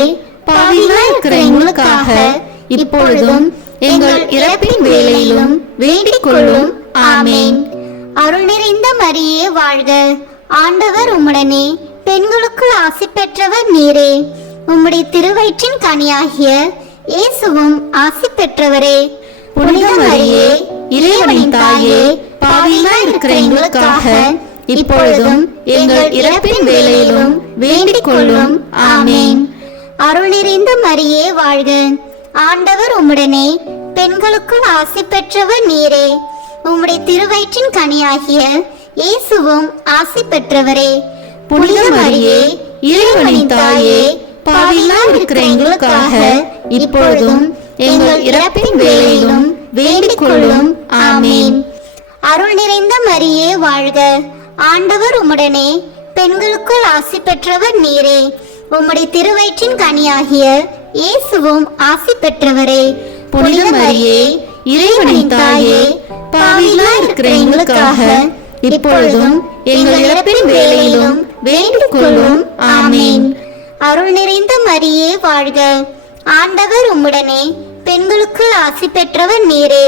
பாவிகளாய் இருக்கிற எங்களுக்காக இப்பொழுதும் எங்கள் இறப்பின் வேளையிலும் வேண்டிக் கொள்ளும். ஆமேன். அருள் நிறைந்த மரியே வாழ்க. ஆண்டவர் உம்முடனே, பெண்களுக்குள் ஆசி பெற்றவர் நீரே. உம்முடைய திருவயிற்றின் கனியாகிய இயேசுவும் ஆசி பெற்றவரே. புனித மரியே இறைவனின் தாயே, பாவிகளாய் இருக்கிற எங்களுக்காக இப்பொழுதும் எங்கள் இறப்பின் வேளையிலும் வேண்டிக் கொள்ளும். ஆமென். அருள் நிறைந்த மரியே வாழ்க. ஆண்டவர் உம்முடனே, பெண்களுக்குள் ஆசி பெற்றவர் நீரே. உம்முடைய திருவயிற்றின் கனியாகிய இயேசுவும் ஆசி பெற்றவரே. புனித மரியே இறைவனின் தாயே, பாவிகளாய் இருக்கிற எங்களுக்காக இப்பொழுதும் எங்கள் இறப்பின் வேளையிலும் வேண்டிக் கொள்ளும். ஆமென். அருள் நிறைந்த மரியே வாழ்க. ஆண்டவர் உம்முடனே, பெண்களுக்குள் ஆசி பெற்றவர் நீரே. உம்முடைய திருவயிற்றின் கனியாகிய இயேசுவும் ஆசி பெற்றவரே. புனித மரியே இறைவனின் தாயே, பாவிகளாய் இருக்கிற எங்களுக்காக இப்பொழுதும் எங்கள் இறப்பின் வேளையிலும் வேண்டிக் கொள்ளும். ஆமென். அருள் நிறைந்த மரியே வாழ்க. ஆண்டவர் உம்முடனே, பெண்களுக்குள் ஆசி பெற்றவர் நீரே.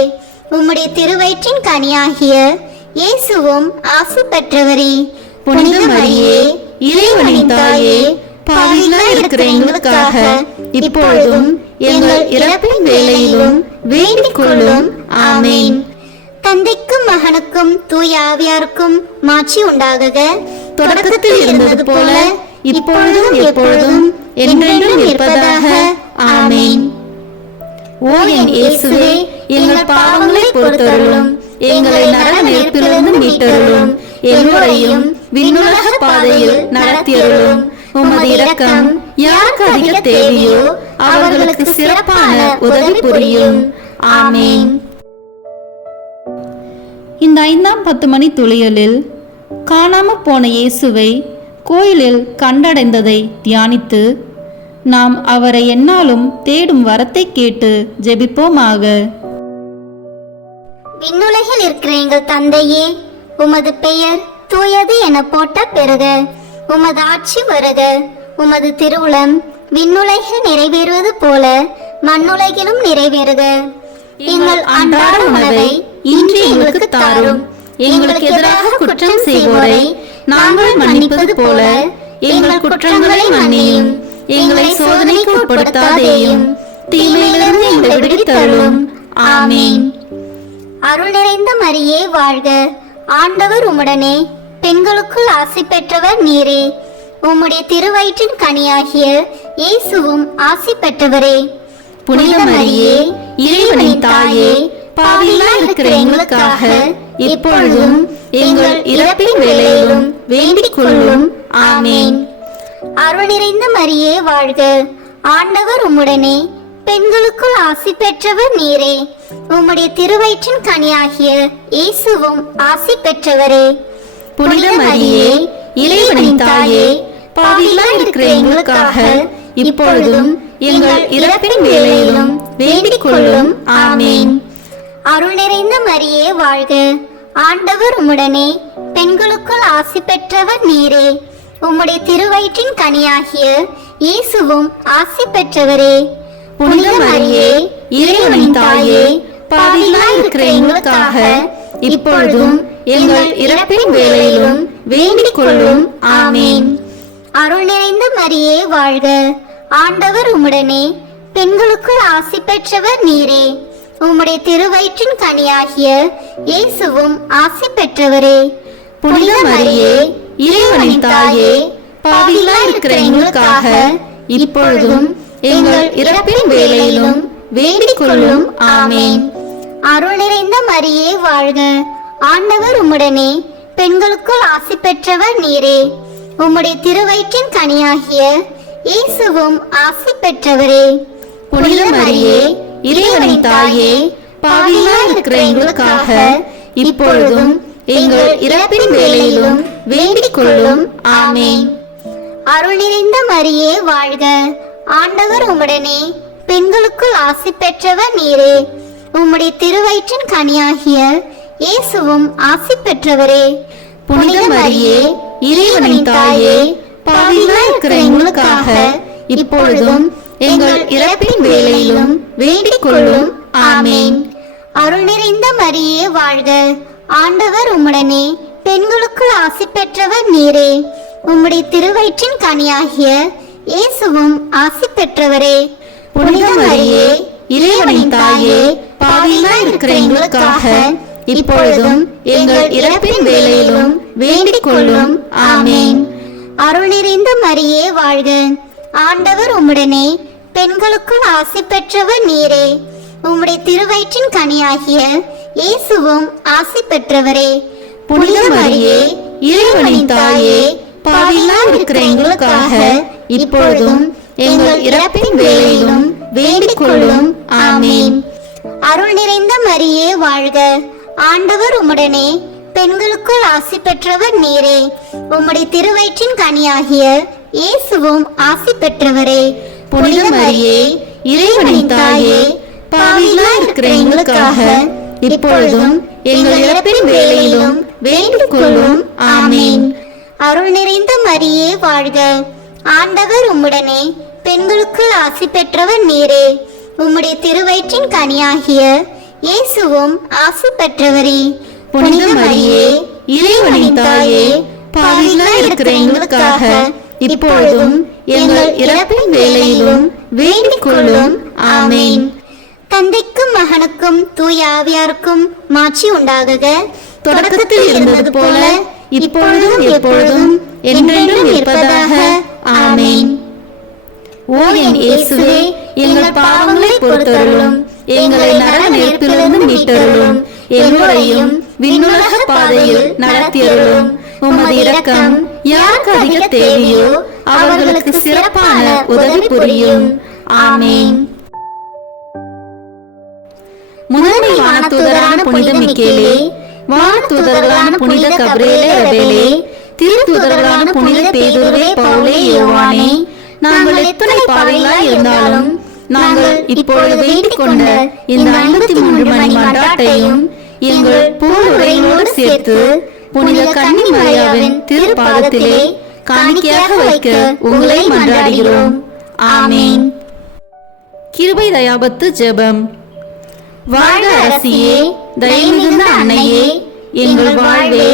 உம்முடைய திருவயிற்றின் கனியாகிய இயேசுவும் ஆசி பெற்றவரே. புனித மரியே இறைவனின் தாயே, பாவிகளாய் இருக்கிற எங்களுக்காக இப்பொழுதும் எங்கள் இறப்பின் வேளையிலும் வேண்டிக் கொள்ளும். ஆமென். தந்தைக்கும் மகனுக்கும் தூய ஆவியாருக்கும் மாட்சி உண்டாகுக. தொடக்கத்தில் இருந்தது போல இப்பொழுதும் எப்பொழுதும் என்றென்றும் இருப்பதாக. ஆமென். ஓ என் இயேசுவே, எங்கள் பாவங்களை பொறுத்தருளும், எங்களை நரக நெருப்பிலிருந்து மீட்டருளும், எல்லோரையும் விண்ணுலக பாதையில் நடத்தியருளும். உமது இரக்கம் யாருக்கு அதிக தேவையோ அவர்களுக்கு சிறப்பான உதவி புரியும். ஆமென். இந்த 5ஆம் 10 மணி துளியலில் காணாமற் போன இயேசுவை கோயிலில் கண்டடைந்ததை தியானித்து நாம் அவரை எந்நாளும் தேடும் வரத்தை கேட்டு ஜெபிப்போமாக. விண்ணுலகில் இருக்கிற எங்கள் தந்தையே, உமது பெயர் தூயது என போட்ட பெறுக. உமது ஆட்சி வருக. உமது திருவுளம் விண்ணுலகில் நிறைவேறுவது போல மண்ணுலகிலும் நிறைவேறுக. எங்கள் அன்றாட உணவை இன்று எங்களுக்கு தாரும். எங்களுக்கு எதிராக குற்றம் செய்வோரை நாங்கள் மன்னிப்பது போல எங்கள் குற்றங்களை மன்னியும். எங்களை சோதனைக்கு உட்படுத்தாதேயும், தீமையிலிருந்து எங்களை விடுவித்தருளும். ஆமென். அருள் நிறைந்த மரியே வாழ்க. ஆண்டவர் உம்முடனே, பெண்களுக்குள் ஆசி பெற்றவர் நீரே. உம்முடைய திருவயிற்றின் கனியாகிய இயேசுவும் ஆசி பெற்றவரே. புனித மரியே இறைவனின் தாயே, பாவிகளாய் இருக்கிற எங்களுக்காக இப்பொழுதும் எங்கள் இறப்பின் வேளையிலும் வேண்டிக் கொள்ளும். ஆமென். அருள் நிறைந்த மரியே வாழ்க. ஆண்டவர் உம்முடனே, பெண்களுக்குள் ஆசி பெற்றவர் நீரே. உம்முடைய திருவயிற்றின் கனியாகிய இயேசுவும் ஆசி பெற்றவரே. புனித மரியே இறைவனின் தாயே, பாவிகளாய் இருக்கிற எங்களுக்காக இப்பொழுதும் எங்கள் இறப்பின் வேளையிலும் வேண்டிக் கொள்ளும். ஆமென். அருள் நிறைந்த மரியே வாழ்க. ஆண்டவர் உம்முடனே, பெண்களுக்குள் ஆசி பெற்றவர் நீரே. உம்முடைய திருவயிற்றின் கனியாகிய இயேசுவும் ஆசி பெற்றவரே. புனித மரியே இறைவனின் தாயே, பாவிகளாய் இருக்கிற எங்களுக்காக இப்பொழுதும் எங்கள் இறப்பின் வேளையிலும் வேண்டிக் கொள்ளும். ஆமென். அருள் நிறைந்த மரியே வாழ்க. ஆண்டவர் உம்முடனே, பெண்களுக்குள் ஆசி பெற்றவர் நீரே. உம்முடைய திருவயிற்றின் கனியாகிய இயேசுவும் ஆசி பெற்றவரே. புனித மரியே இறைவனின் தாயே, பாவிகளாய் இருக்கிற எங்களுக்காக இப்பொழுதும் எங்கள் இறப்பின் வேளையிலும் வேண்டிக் கொள்ளும். ஆமென். அருள் நிறைந்த மரியே வாழ்க. ஆண்டவர் உம்முடனே, பெண்களுக்குள் ஆசி பெற்றவர் நீரே. உம்முடைய திருவயிற்றின் கனியாகிய இயேசுவும் ஆசி பெற்றவரே. புனித மரியே இறைவனின் தாயே, பாவிகளாய் இருக்கிற எங்களுக்காக இப்பொழுதும் எங்கள் இறப்பின் வேளையிலும் வேண்டிக் கொள்ளும். ஆமென். அருள் நிறைந்த மரியே வாழ்க. ஆண்டவர் உம்முடனே, பெண்களுக்குள் ஆசி பெற்றவர் நீரே. உம்முடைய திருவயிற்றின் கனியாகிய இயேசுவும் ஆசி பெற்றவரே. புனித மரியே இறைவனின் தாயே, பாவிகளாய் இருக்கிற எங்களுக்காக இப்பொழுதும் எங்கள் இறப்பின் வேளையிலும் வேண்டிக் கொள்ளும். ஆமென். அருள் நிறைந்த மரியே வாழ்க. ஆண்டவர் உம்முடனே, பெண்களுக்குள் ஆசி பெற்றவர் நீரே. உம்முடைய திருவயிற்றின் கனியாகிய இயேசுவும் ஆசி பெற்றவரே. புனித மரியே இறைவனின் தாயே, பாவிகளாய் இருக்கிற எங்களுக்காக இப்பொழுதும் எங்கள் இறப்பின் வேளையிலும் வேண்டிக் கொள்ளும். ஆமேன். அருள் நிறைந்த மரியே வாழ்க, ஆண்டவர் உம்முடனே, பெண்களுக்குள் ஆசி பெற்றவர் நீரே. உம்முடைய திருவயிற்றின் கனியாகிய இயேசுவும் ஆசி பெற்றவரே. புனித மரியே, இறைவனின் தாயே, பாவிகளாய் இருக்கிற எங்களுக்காக இப்பொழுதும் எங்கள் இறப்பின் வேளையிலும் வேண்டிக் கொள்ளும். ஆமேன். அருள் நிறைந்த மரியே வாழ்க, ஆண்டவர் உம்முடனே, பெண்களுக்குள் ஆசி பெற்றவர் நீரே. உம்முடைய திருவயிற்றின் கனியாகிய இயேசுவும் ஆசி பெற்றவரே. புனித மரியே, இறைவனின் தாயே, பாவிகளாய் இருக்கிற எங்களுக்காக இப்பொழுதும் எங்கள் இறப்பின் வேளையிலும் வேண்டிக் கொள்ளும். ஆமேன். அருள் நிறைந்த மரியே வாழ்க, ஆண்டவர் உம்முடனே, பெண்களுக்குள் ஆசி பெற்றவர் நீரே. உம்முடைய திருவயிற்றின் கனியாகிய இயேசுவும் ஆசி பெற்றவரே. புனித மரியே, இறைவனின் தாயே, பாவிகளாய் இருக்கிற எங்களுக்காக இப்பொழுதும் எங்கள் இறப்பின் வேளையிலும் வேண்டிக் கொள்ளும். ஆமேன். தந்தைக்கும் மகனுக்கும் தூய ஆவியாருக்கும் மாட்சி உண்டாகுக. தொடக்கத்தில் இருந்தது போல இப்பொழுதும் எப்பொழுதும் என்றென்றும் இருப்பதாக. ஆமேன். ஓ என் இயேசுவே, எங்கள் பாவங்களை பொறுத்தருளும், எங்களை நரக நெருப்பிலிருந்து மீட்டருளும், எல்லோரையும் விண்ணுலக பாதையில் நடத்தியருளும். உமது இரக்கம் யாருக்கு அதிக தேவையோ அவர்களுக்கு சிறப்பான உதவி புரியும். ஆமேன். முதன்மை வானதூதரான புனித மிக்கேலே, வானதூதர்களான புனித கபிரியேலே ரபேலே, திருத்தூதர்களான புனித பேதுருவே, பவுலே, யோவானே, நாங்கள் எத்தனை பாவிகளாய் இருந்தாலும் நாங்கள் இப்பொழுது வேண்டிக் கொண்ட இந்த 53 மணி மன்றாட்டையும் எங்கள் புகழுரையோடு சேர்த்து புனித கன்னி மரியாவின் திருப்பாதத்திலே காணிக்கையாக வைக்க உங்களை மன்றாடுகிறோம். ஆமேன். கிருபை தயாபத்து ஜெபம். வாழ்க அரசியே, தயமிகுந்த அன்னையே, எங்கள் வாழ்வே,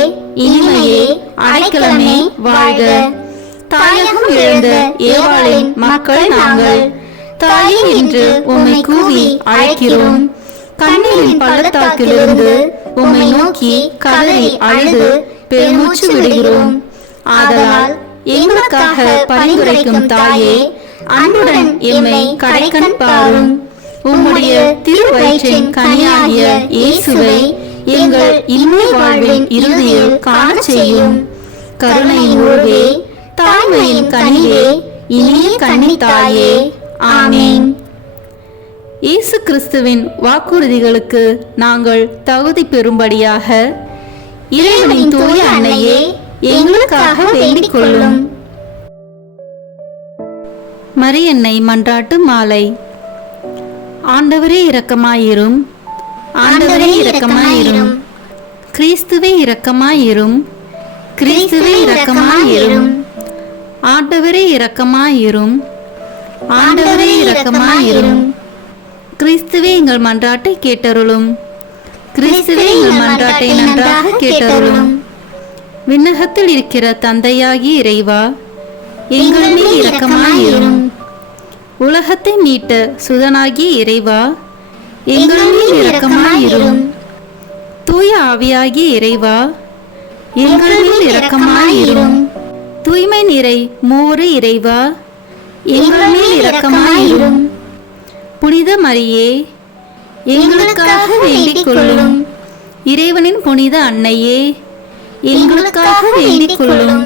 இனிமையே, அடைக்கலமே வாழ்க. தாயகம் இழந்த ஏவாளின் மக்கள் நாங்கள், தாயே என்று உம்மை கூவி அழைக்கிறோம். கண்ணீரின் பள்ளத்தாக்கிலிருந்து உம்மை நோக்கி கதறி அழுது பெருமூச்சு விடுகிறோம். ஆதலால் எங்களுக்காக பரிந்துரைக்கும் தாயே, அன்புடன் எம்மை கடைக்கண் பாரும். உம்முடைய திருவயிற்றின் கனியாகிய இயேசுவை எங்கள் இன்மை வாழ்வின் இறுதியில் காணச் செய்யும். கருணையின் உருவே, தாய்மையின் கனியே, இனிய கன்னி தாயே. ஆமேன். இயேசு கிறிஸ்துவின் வாக்குறுதிகளுக்கு நாங்கள் தகுதி பெறும்படியாக இறைவனின் தூய அன்னையே, எங்களுக்காக வேண்டிக் கொள்ளும். மரியன்னை மன்றாட்டு மாலை. ஆண்டவரே இரக்கமாயிரும், ஆண்டவரே இரக்கமாயிரும், கிறிஸ்துவே இரக்கமாயிரும், கிறிஸ்துவே இரக்கமாயிரும், ஆண்டவரே இரக்கமாயிரும், ஆண்டவரே இரக்கமாயிரும். கிறிஸ்துவே எங்கள் மன்றாட்டை கேட்டருளும், கிறிஸ்துவே எங்கள் மன்றாட்டை நன்றாக கேட்டருளும். விண்ணகத்தில் இருக்கிற தந்தையாகிய இறைவா, எங்கள் மேல் இரக்கமாயிரும். உலகத்தை மீட்ட சுதனாகிய இறைவா, எங்கள் மேல் இரக்கமாயிரும். தூய ஆவியாகிய இறைவா, எங்கள் மேல் இரக்கமாயிரும். தூய்மை நிறை மூவரு இறைவா, எங்கள் மேல் இரக்கமாயிரும். புனித மரியே, எங்களுக்காக வேண்டிக் கொள்ளும். இறைவனின் புனித அன்னையே, எங்களுக்காக வேண்டிக் கொள்ளும்.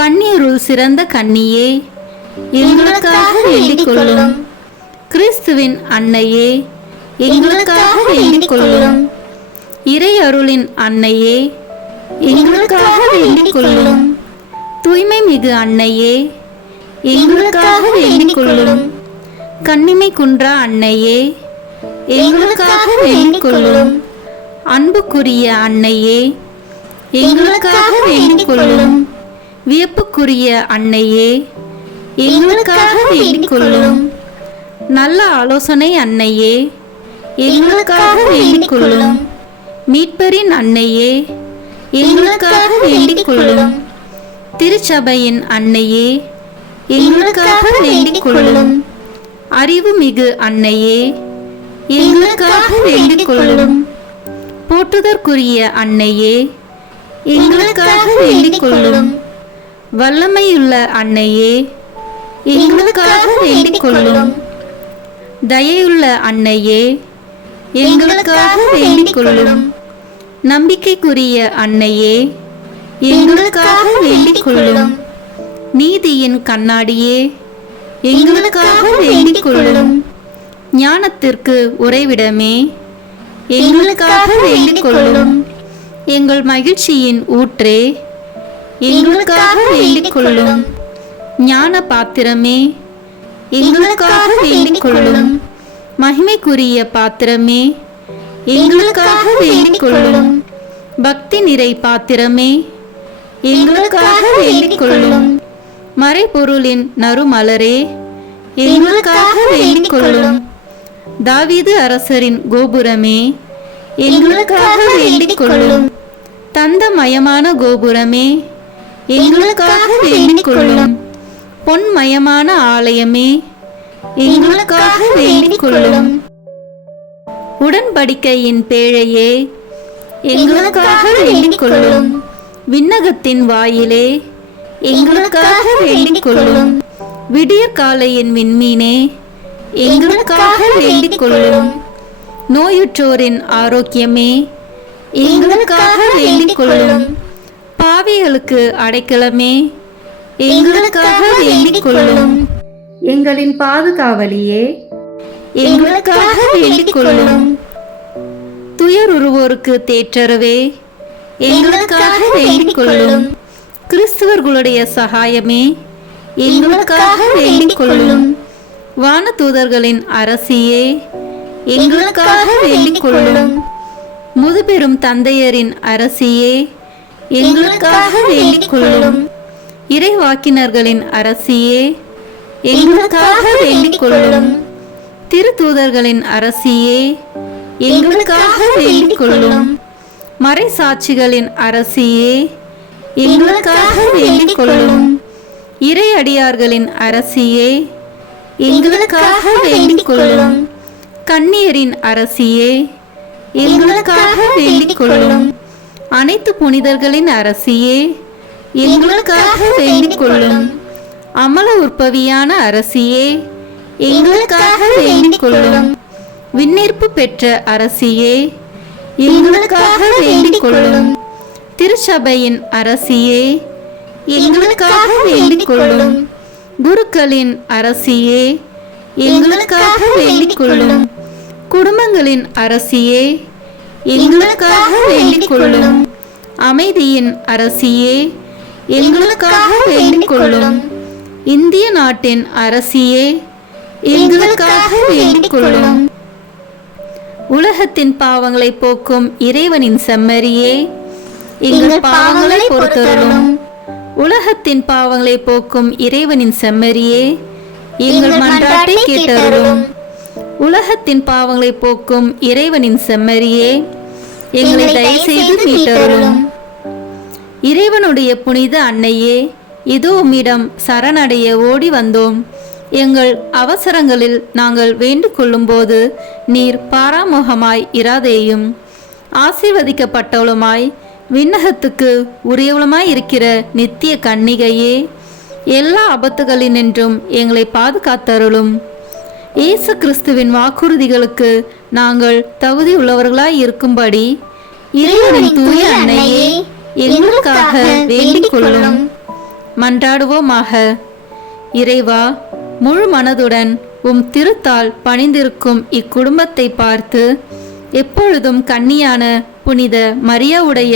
கன்னியருள் சிறந்த கன்னியே, எங்களுக்காக வேண்டிக் கொள்ளும். கிறிஸ்துவின் அன்னையே, எங்களுக்காக வேண்டிக் கொள்ளும். இறை அருளின் அன்னையே, எங்களுக்காக வேண்டிக் கொள்ளும். தூய்மை மிகு அன்னையே, எங்களுக்காக வேண்டிக் கொள்ளும். கன்னிமை குன்றா அன்னையே, எங்களுக்காக வேண்டிக் கொள்ளும். அன்புக்குரிய அன்னையே, எங்களுக்காக வேண்டிக் கொள்ளும். வியப்புக்குரிய அன்னையே, எங்களுக்காக வேண்டிக் கொள்ளும். நல்ல ஆலோசனை அன்னையே, எங்களுக்காக வேண்டிக் கொள்ளும். மீட்பரின் அன்னையே, எங்களுக்காக வேண்டிக் கொள்ளும். திருச்சபையின் அன்னையே, எங்களுக்காக வேண்டிக் கொள்ளும். அறிவு மிகு அன்னையே, எங்களுக்காக வேண்டிக் கொள்ளும். போற்றுதற்குரிய அன்னையே, எங்களுக்காக வேண்டிக் கொள்ளும். வல்லமையுள்ள அன்னையே, எங்களுக்காக வேண்டிக் கொள்ளும். தயையுள்ள அன்னையே, எங்களுக்காக வேண்டிக் கொள்ளும். நம்பிக்கைக்குரிய அன்னையே, எங்களுக்காக வேண்டிக் கொள்ளும். நீதியின் கண்ணாடியே, எங்களுக்காக வேண்டிக் கொள்ளும். ஞானத்திற்கு உறைவிடமே, எங்களுக்காக வேண்டிக் கொள்ளும். எங்கள் மகிழ்ச்சியின் ஊற்றே, எங்களுக்காக வேண்டிக் கொள்ளும். ஞான பாத்திரமே, எங்களுக்காக வேண்டிக் கொள்ளும். மகிமைக்குரிய பாத்திரமே, எங்களுக்காக வேண்டிக் கொள்ளும். பக்தி நிறை பாத்திரமே, எங்களுக்காக வேண்டிக் கொள்ளும். மறைபொருளின் நறுமலரே, எங்களுக்காக வேண்டிக் கொள்ளும். தாவீது அரசரின் கோபுரமே, எங்களுக்காக வேண்டிக் கொள்ளும். தந்தமயமான கோபுரமே, எங்களுக்காக வேண்டிக் கொள்ளும். பொன்மயமான ஆலயமே, எங்களுக்காக வேண்டிக் கொள்ளும். உடன்படிக்கையின் பேழையே, எங்களுக்காக வேண்டிக் கொள்ளும். விண்ணகத்தின் வாயிலே, எங்களுக்காக வேண்டிக் கொள்ளும். விடியற் காலையின் விண்மீனே, எங்களுக்காக வேண்டிக் கொள்ளும். நோயுற்றோரின் ஆரோக்கியமே, எங்களுக்காக வேண்டிக் கொள்ளும். பாவிகளுக்கு அடைக்கலமே, எங்களுக்காக வேண்டிக் கொள்ளும். எங்களின் பாதுகாவலியே, எங்களுக்காக வேண்டிக் கொள்ளும். துயருருவோருக்கு தேற்றரவே, எங்களுக்காக வேண்டிக் கொள்ளும். கிறிஸ்துவர்களுடைய சகாயமே, எங்களுக்காக வேண்டிக் கொள்ளும். வானதூதர்களின் அரசியே, எங்களுக்காக வேண்டிக் கொள்ளும். முதுபெரும் தந்தையரின் அரசியே, எங்களுக்காக வேண்டிக் கொள்ளும். இறைவாக்கினர்களின் அரசியே, எங்களுக்காக வேண்டிக் கொள்ளும். திருத்தூதர்களின் அரசியே, எங்களுக்காக வேண்டிக் கொள்ளும். மறைசாட்சிகளின் அரசியே, எங்களுக்காக வேண்டிக் கொள்ளும். இறையடியார்களின் அரசியே, எங்களுக்காக வேண்டிக் கொள்ளும். கன்னியரின் அரசியே, எங்களுக்காக வேண்டிக் கொள்ளும். அனைத்து புனிதர்களின் அரசியே, எங்களுக்காக வேண்டிக் கொள்ளும். அமல உற்பவியான அரசியே, எங்களுக்காக வேண்டிக் கொள்ளும். விண்ணேற்பு பெற்ற அரசியே, எங்களுக்காக வேண்டிக் கொள்ளும். திருச்சபையின் அரசியே, எங்களுக்காக வேண்டிக் கொள்ளும். குருக்களின் அரசியே, எங்களுக்காக வேண்டிக் கொள்ளும். குடும்பங்களின் அரசியே, எங்களுக்காக வேண்டிக் கொள்ளும். அமைதியின் அரசியே, எங்களுக்காக வேண்டிக் கொள்ளும். இந்திய நாட்டின் அரசியே, எங்களுக்காக வேண்டிக் கொள்ளும். உலகத்தின் பாவங்களை போக்கும் இறைவனின் செம்மறியே, எங்கள் பாவங்களை பொறுத்தருளும். உலகத்தின் பாவங்களை போக்கும் இறைவனின் செம்மறியே, எங்கள் மன்றாட்டை கேட்டருளும். உலகத்தின் பாவங்களை போக்கும் இறைவனின் செம்மறியே, எங்களை தயவுசெய்து மீட்டருளும். இறைவனுடைய புனித அன்னையே, இதோ உம்மிடம் சரணடைய ஓடி வந்தோம். எங்கள் அவசரங்களில் நாங்கள் வேண்டிக் கொள்ளும்போது நீர் பாராமுகமாய் இராதேயும். ஆசீர்வதிக்கப்பட்டவளுமாய் விண்ணகத்துக்கு உரியவளுமாய் இருக்கிற நித்திய கன்னிகையே, எல்லா ஆபத்துகளினின்றும் எங்களை பாதுகாத்தருளும். இயேசு கிறிஸ்துவின் வாக்குறுதிகளுக்கு நாங்கள் தகுதி உள்ளவர்களாய் இருக்கும்படி இறைவனின் தூய அன்னையே, எங்களுக்காக வேண்டிக் கொள்ளும். மன்றாடுவோமாக. இறைவா, முழு மனதுடன் உம் திருத்தால் பணிந்திருக்கும் இக்குடும்பத்தை பார்த்து எப்பொழுதும் கன்னியான புனித மரியாவுடைய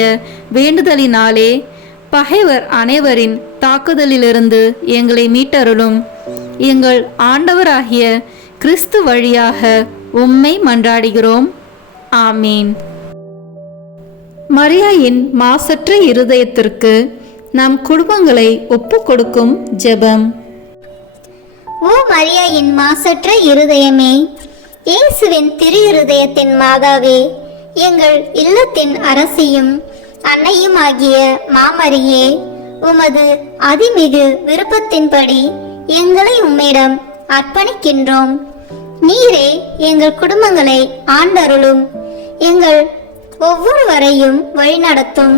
வேண்டுதலினாலே பகைவர் அனைவரின் தாக்குதலிலிருந்து எங்களை மீட்டருளும். எங்கள் ஆண்டவராகிய கிறிஸ்து வழியாக உம்மை மன்றாடுகிறோம். ஆமீன். மரியாயின் மாசற்ற இருதயத்திற்கு நம் குடும்பங்களை ஒப்பு கொடுக்கும் ஜெபம். ஓ மரியாயின் மாசற்ற இருதயமே, இயேசுவின் திரு இருதயத்தின் மாதாவே, எங்கள் இல்லத்தின் அரசியும் அன்னையுமாகிய மாமரியே, உமது அதிமிகு விருப்பத்தின்படி எங்களை உம்மிடம் அர்ப்பணிக்கின்றோம். நீரே எங்கள் குடும்பங்களை ஆண்டருளும், எங்கள் ஒவ்வொருவரையும் வழிநடத்தும்.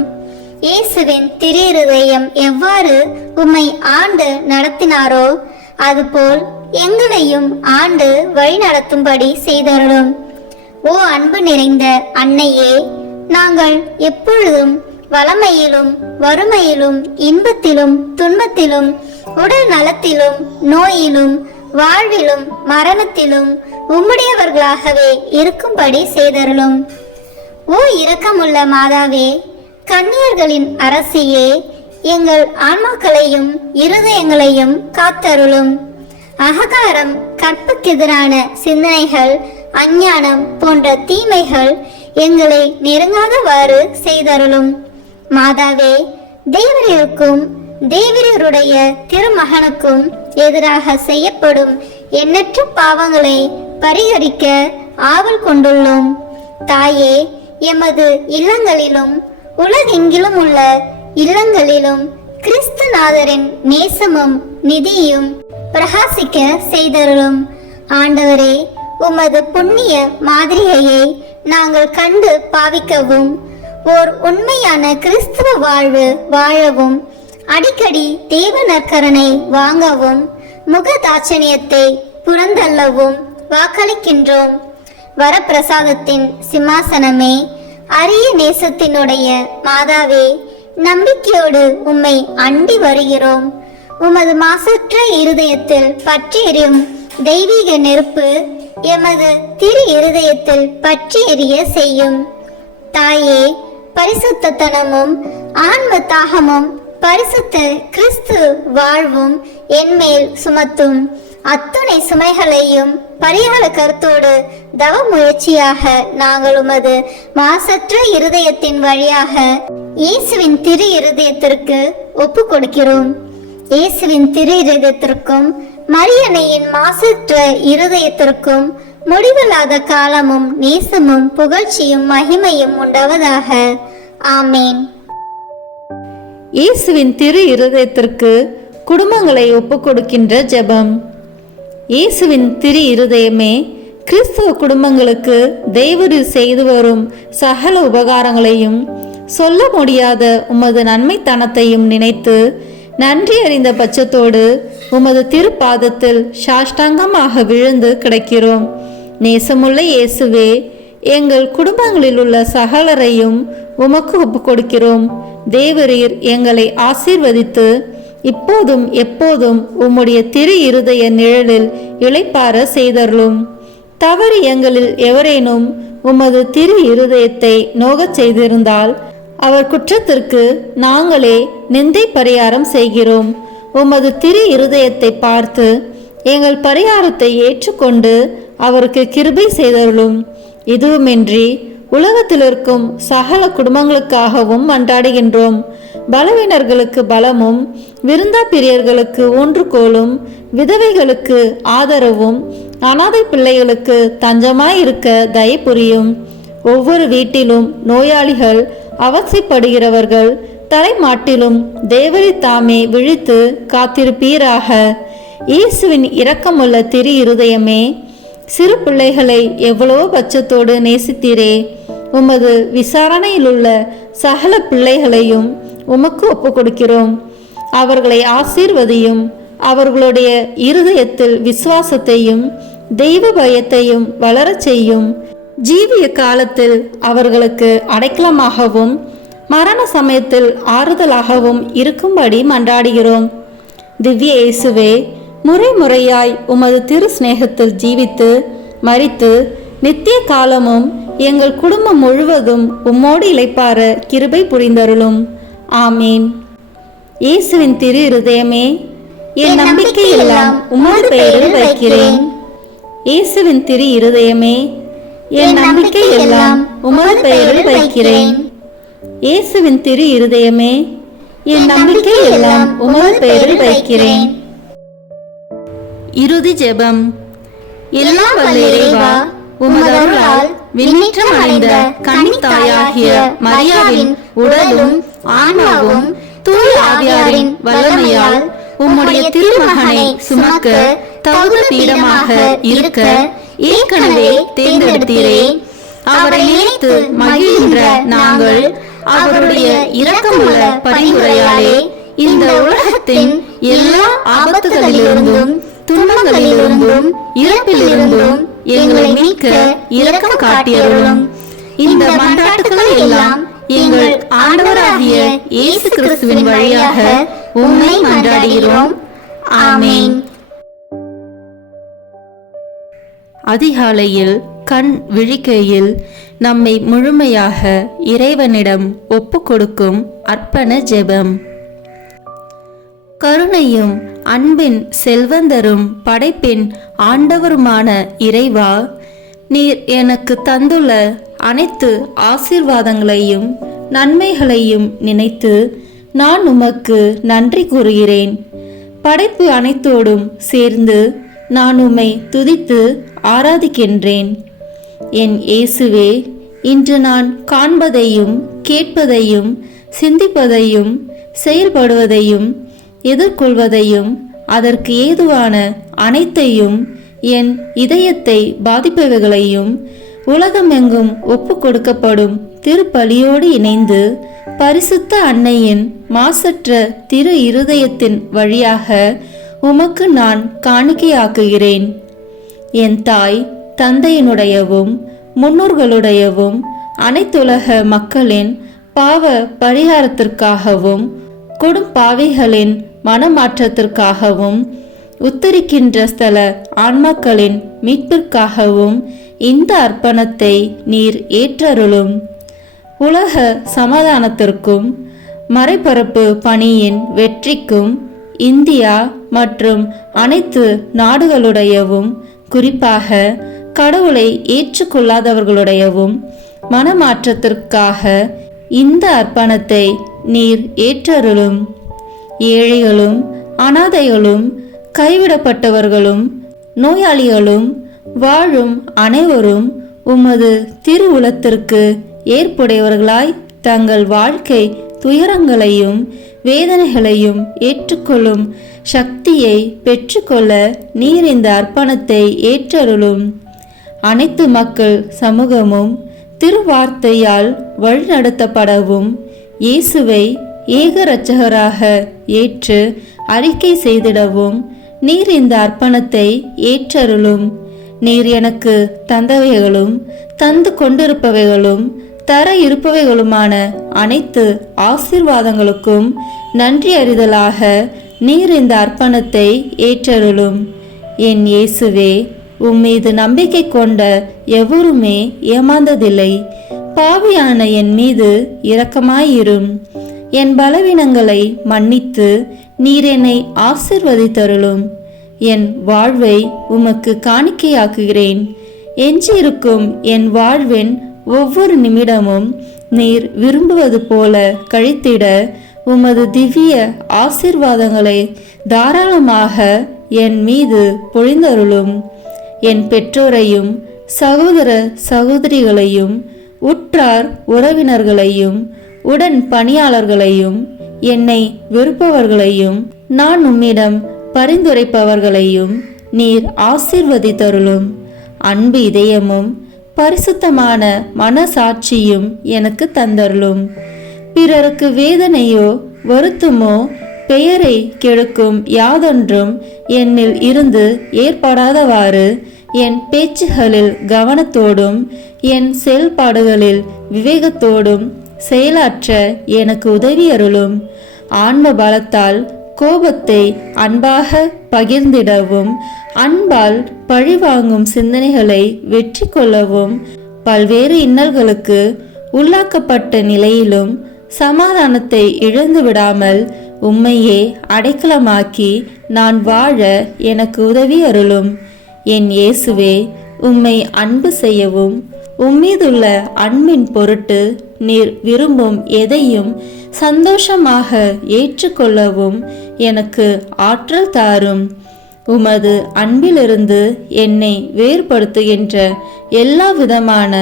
இயேசுவின் திரு இருதயம் எவ்வாறு உம்மை ஆண்டு நடத்தினாரோ அதுபோல் எங்களையும் ஆண்டு வழிநடத்தும்படி செய்தருளும். ஓ அன்பு நிறைந்த அன்னையே, நாங்கள் எப்பொழுதும் வளமையிலும் வறுமையிலும் இன்பத்திலும் துன்பத்திலும் உடல் நலத்திலும் நோயிலும் வாழ்விலும் மரணத்திலும் உம்முடையவர்களாகவே இருக்கும்படி செய்தருளும். ஓ இரக்கமுள்ள மாதாவே, கன்னியர்களின் அரசியே, எங்கள் ஆன்மாக்களையும் இருதயங்களையும் காத்தருளும். அகங்காரம், கற்புக்கெதிரான சிந்தனைகள், அஞ்ஞானம் போன்ற தீமைகள் எங்களை நெருங்காதவாறு செய்தருளும். மாதாவே, தேவரீருக்கும் தேவரீருடைய திருமகனுக்கும் எதிராக செய்யப்படும் எண்ணற்ற பாவங்களை பரிகரிக்க ஆவல் கொண்டுள்ளோம். தாயே, எமது இல்லங்களிலும் உலகெங்கிலும் உள்ள இல்லங்களிலும் கிறிஸ்துநாதரின் நேசமும் நிதியும் பிரகாசிக்க செய்தருளும். ஆண்டவரே, உமது புண்ணிய மாதிரியை நாங்கள் கண்டு பாவிக்கவும், ஓர் உண்மையான கிறிஸ்துவ வாழ்வு வாழவும், அடிக்கடி தேவ நற்கருணை வாங்கவும், முகதாட்சணியத்தை புறந்தள்ளவும் வாக்களிக்கின்றோம். வரப்பிரசாதத்தின் சிம்மாசனமே, அரிய நேசத்தினுடைய மாதாவே, நம்பிக்கையோடு உம்மை அண்டி வருகிறோம். உமது மாசற்ற இருதயத்தில் பற்றி எரியும் தெய்வீக நெருப்பு எமது திரு இருதயத்தில் பற்றி எரிய செய்யும். தாயே, பரிசுத்தனமும் ஆன்ம தாகமும் பரிசுத்த கிறிஸ்து வாழ்வும் என்மேல் சுமத்தும். அத்துணை சுமைகளையும் பரிகார கருத்தோடு தவ முயற்சியாக நாங்கள் உமது மாசற்ற இருதயத்தின் வழியாக இயேசுவின் திரு இருதயத்திற்கு ஒப்பு கொடுக்கிறோம். இயேசுவின் திரு இருதயத்திற்கும் மரியன்னையின் மாசற்ற இருதயத்திற்கும் முடிவில்லாத காலமும் நேசமும் புகழ்ச்சியும் மகிமையும் உண்டாவதாக. ஆமேன். இயேசுவின் திரு இருதயத்திற்கு குடும்பங்களை ஒப்புக் கொடுக்கின்ற ஜெபம். இயேசுவின் திரு இருதயமே, கிறிஸ்தவ குடும்பங்களுக்கு தேவரீர் செய்து வரும் சகல உபகாரங்களையும் சொல்ல முடியாத உமது நன்மைத்தனத்தையும் நினைத்து நன்றி அறிந்த பட்சத்தோடு உமது திருப்பாதத்தில் சாஷ்டாங்கமாக விழுந்து கிடக்கிறோம். நேசமுள்ள இயேசுவே, எங்கள் குடும்பங்களில் உள்ள சகலரையும் உமக்கு ஒப்பு கொடுக்கிறோம். தேவரீர் எங்களை ஆசீர்வதித்து இப்போதும் எப்போதும் உம்முடைய திரு இருதய நிழலில் இளைப்பார செய்தருளும். தவறு எங்களில் எவரேனும் உமது திரு இருதயத்தை நோகச் செய்திருந்தால் அவர் குற்றத்திற்கு நாங்களே நிந்தை பரிகாரம் செய்கிறோம். உமது திரு இருதயத்தை பார்த்து எங்கள் பரிகாரத்தை ஏற்றுக்கொண்டு அவருக்கு கிருபை செய்தருளும். இதுவுமின்றி உலகத்தில் இருக்கும் சகல குடும்பங்களுக்காகவும் மன்றாடுகின்றோம். பலவீனர்களுக்கு பலமும், விருந்தா பிரியர்களுக்கு ஊன்றுகோலும், விதவைகளுக்கு ஆதரவும், அனாதை பிள்ளைகளுக்கு தஞ்சமாயிருக்க தயை புரியும். ஒவ்வொரு வீட்டிலும் நோயாளிகள், அவசைப்படுகிறவர்கள் தலைமாட்டிலும் தேவரை தாமே விழித்து காத்திருப்பீராக. இயேசுவின் இரக்கமுள்ள திரு இருதயமே, சிறு பிள்ளைகளை எவ்வளவோ பட்சத்தோடு நேசித்தீரே. உமது விசாரணையிலுள்ள சகல பிள்ளைகளையும் உமக்கு ஒப்பு கொடுக்கிறோம். அவர்களை ஆசீர்வதியும். அவர்களுடைய இருதயத்தில் விசுவாசத்தையும் தெய்வ பயத்தையும் வளரச் செய்யும். ஜீவிய காலத்தில் அவர்களுக்கு அடைக்கலமாகவும் மரண சமயத்தில் ஆறுதலாகவும் இருக்கும்படி மன்றாடுகிறோம். திவ்ய இயேசுவே, முறை முறையாய் உமது திரு சிநேகத்தில் ஜீவித்து மரித்து நித்திய காலமும் எங்கள் குடும்பம் முழுவதும் உம்மோடு இளைப்பார கிருபை புரிந்தருளும். ஆமீன். இயேசுவின் திரு இருதயமே, என் நம்பிக்கையெல்லாம் உமது பெயரில் வைக்கிறேன். இயேசுவின் திரு இருதயமே, என் நம்பிக்கையெல்லாம் உமது பெயரில் வைக்கிறேன். இயேசுவின் திரு இருதயமே, என் நம்பிக்கையெல்லாம் உமது பெயரில் வைக்கிறேன். இறுதி ஜெபம். எல்லாம் வல்ல இறைவா, உமது அருளால் விண்ணேற்றம் அடைந்த கன்னித்தாயாகிய மரியாவின் உடலும் ஆன்மாவும் தூய ஆவியாரின் வல்லமையால் உம்முடைய திருமகனை சுமக்க தகுந்த பீடமாக இருக்க ஏற்கனவே தேர்ந்தெடுத்தீரே. அவரை நினைத்து மகிழ்கின்ற நாங்கள் அவருடைய இரக்கமுள்ள பரிந்துரையாலே இந்த உலகத்தின் எல்லா ஆபத்துகளிலிருந்தும் துன்பங்களிலிருந்தும் இறப்பிலிருந்தும் எங்களை மீட்க இரக்கம் காட்டியருளும். இந்த மன்றாட்டுகளை எல்லாம் எங்கள் ஆண்டவராகிய இயேசு கிறிஸ்துவின் வழியாக உம்மை மன்றாடுகிறோம். ஆமென். அதிகாலையில் கண் விழிக்கையில் நம்மை முழுமையாக இறைவனிடம் ஒப்பு கொடுக்கும் அர்ப்பண ஜெபம். கருணையும் அன்பின் செல்வந்தரும் படைப்பின் ஆண்டவருமான இறைவா, நீர் எனக்கு தந்துள்ள அனைத்து ஆசீர்வாதங்களையும் நன்மைகளையும் நினைத்து நான் உமக்கு நன்றி கூறுகிறேன். படைப்பு அனைத்தோடும் சேர்ந்து நான் உம்மை துதித்து ஆராதிக்கின்றேன். என் இயேசுவே, இன்று நான் காண்பதையும் கேட்பதையும் சிந்திப்பதையும் செயல்படுவதையும் எதிர்கொள்வதையும் அதற்கு ஏதுவான அனைத்தையும் என் இதயத்தை பாதிப்பவைகளையும் உலகமெங்கும் ஒப்பு கொடுக்கப்படும் திருப்பலியோடு இணைந்து பரிசுத்த அன்னையின் மாசற்ற திரு இருதயத்தின் வழியாக உமக்கு நான் காணிக்கையாக்குகிறேன். என் தாய் தந்தையினுடையவும் முன்னோர்களுடையவும் அனைத்துலக மக்களின் பாவ பரிகாரத்திற்காகவும் கொடும் பாவிகளின் மனமாற்றத்திற்காகவும் உத்தரிக்கின்ற ஸ்தல ஆன்மாக்களின் மீட்பிற்காகவும் இந்த அர்ப்பணத்தை நீர் ஏற்றருளும். உலக சமாதானத்திற்கும் மறைபரப்பு பணியின் வெற்றிக்கும் இந்தியா மற்றும் அனைத்து நாடுகளுடையவும் குறிப்பாக கடவுளை ஏற்றுக்கொள்ளாதவர்களுடையவும் மனமாற்றத்திற்காக இந்த அர்ப்பணத்தை நீர் ஏற்றருளும். ஏழைகளும் அனாதைகளும் கைவிடப்பட்டவர்களும் நோயாளிகளும் வாழும் அனைவரும் உமது திருவுளத்திற்கு ஏற்புடையவர்களாய் தங்கள் வாழ்க்கை துயரங்களையும் வேதனைகளையும் ஏற்றுக்கொள்ளும் சக்தியை பெற்றுக்கொள்ள நீர் இந்த அர்ப்பணத்தை ஏற்றருளும். அனைத்து மக்கள் சமூகமும் திருவார்த்தையால் வழிநடத்தப்படவும் இயேசுவை ஏக இரட்சகராக ஏற்று அறிக்கை செய்திடவும் நீர் இந்த அர்ப்பணத்தை ஏற்றருளும். நீர் எனக்கு தந்தவைகளும் தந்து கொண்டிருப்பவைகளும் தர இருப்பவைகளுமான அனைத்து ஆசீர்வாதங்களுக்கும் நன்றி அறிதலாக நீர் இந்த அர்ப்பணத்தை ஏற்றருளும். என் இயேசுவே, உம்மீது நம்பிக்கை கொண்ட எவருமே ஏமாந்ததில்லை. பாவியான என் மீது இரக்கமாயிரும். என் பலவீனங்களை மன்னித்து நீர் என்னை ஆசிர்வதித்தருளும். என் வாழ்வை உமக்கு காணிக்கையாக்குகிறேன். எஞ்சியிருக்கும் என் வாழ்வின் ஒவ்வொரு நிமிடமும் நீர் விரும்புவது போல கழித்திட உமது திவ்ய ஆசீர்வாதங்களை தாராளமாக என் மீது பொழிந்தருளும். என் பெற்றோரையும் சகோதர சகோதரிகளையும் உற்றார் உறவினர்களையும் உடன் பணியாளர்களையும் என்னை வெறுப்பவர்களையும் நான் உம்மிடம் பரிந்துரைப்பவர்களையும் நீர் ஆசீர்வதித்தருளும். அன்பு இதயமும் பரிசுத்தமான மனசாட்சியும் எனக்கு தந்தருளும். பிறருக்கு வேதனையோ வருத்தமோ பெயரை கெடுக்கும் யாதொன்றும் என்னில் இருந்து ஏற்படாதவாறு என் பேச்சுகளில் கவனத்தோடும் என் செயல்பாடுகளில் விவேகத்தோடும் செயலாற்ற எனக்கு உதவி அருளும். ஆன்ம பலத்தால் கோபத்தை அன்பாக பகிர்ந்திடவும் அன்பால் பழிவாங்கும் சிந்தனைகளை வெற்றி கொள்ளவும் பல்வேறு இன்னல்களுக்கு உள்ளாக்கப்பட்ட நிலையிலும் சமாதானத்தை இழந்து விடாமல் உம்மையே அடைக்கலமாக்கி நான் வாழ எனக்கு உதவி அருளும். என் இயேசுவே, உம்மை அன்பு செய்யவும் உம்மீதுள்ள அன்பின் பொருட்டு நீர் விரும்பும் எதையும் சந்தோஷமாக ஏற்றுக்கொள்ளவும் எனக்கு ஆற்றல் தாரும். உமது அன்பிலிருந்து என்னை வேறுபடுத்துகின்ற எல்லா விதமான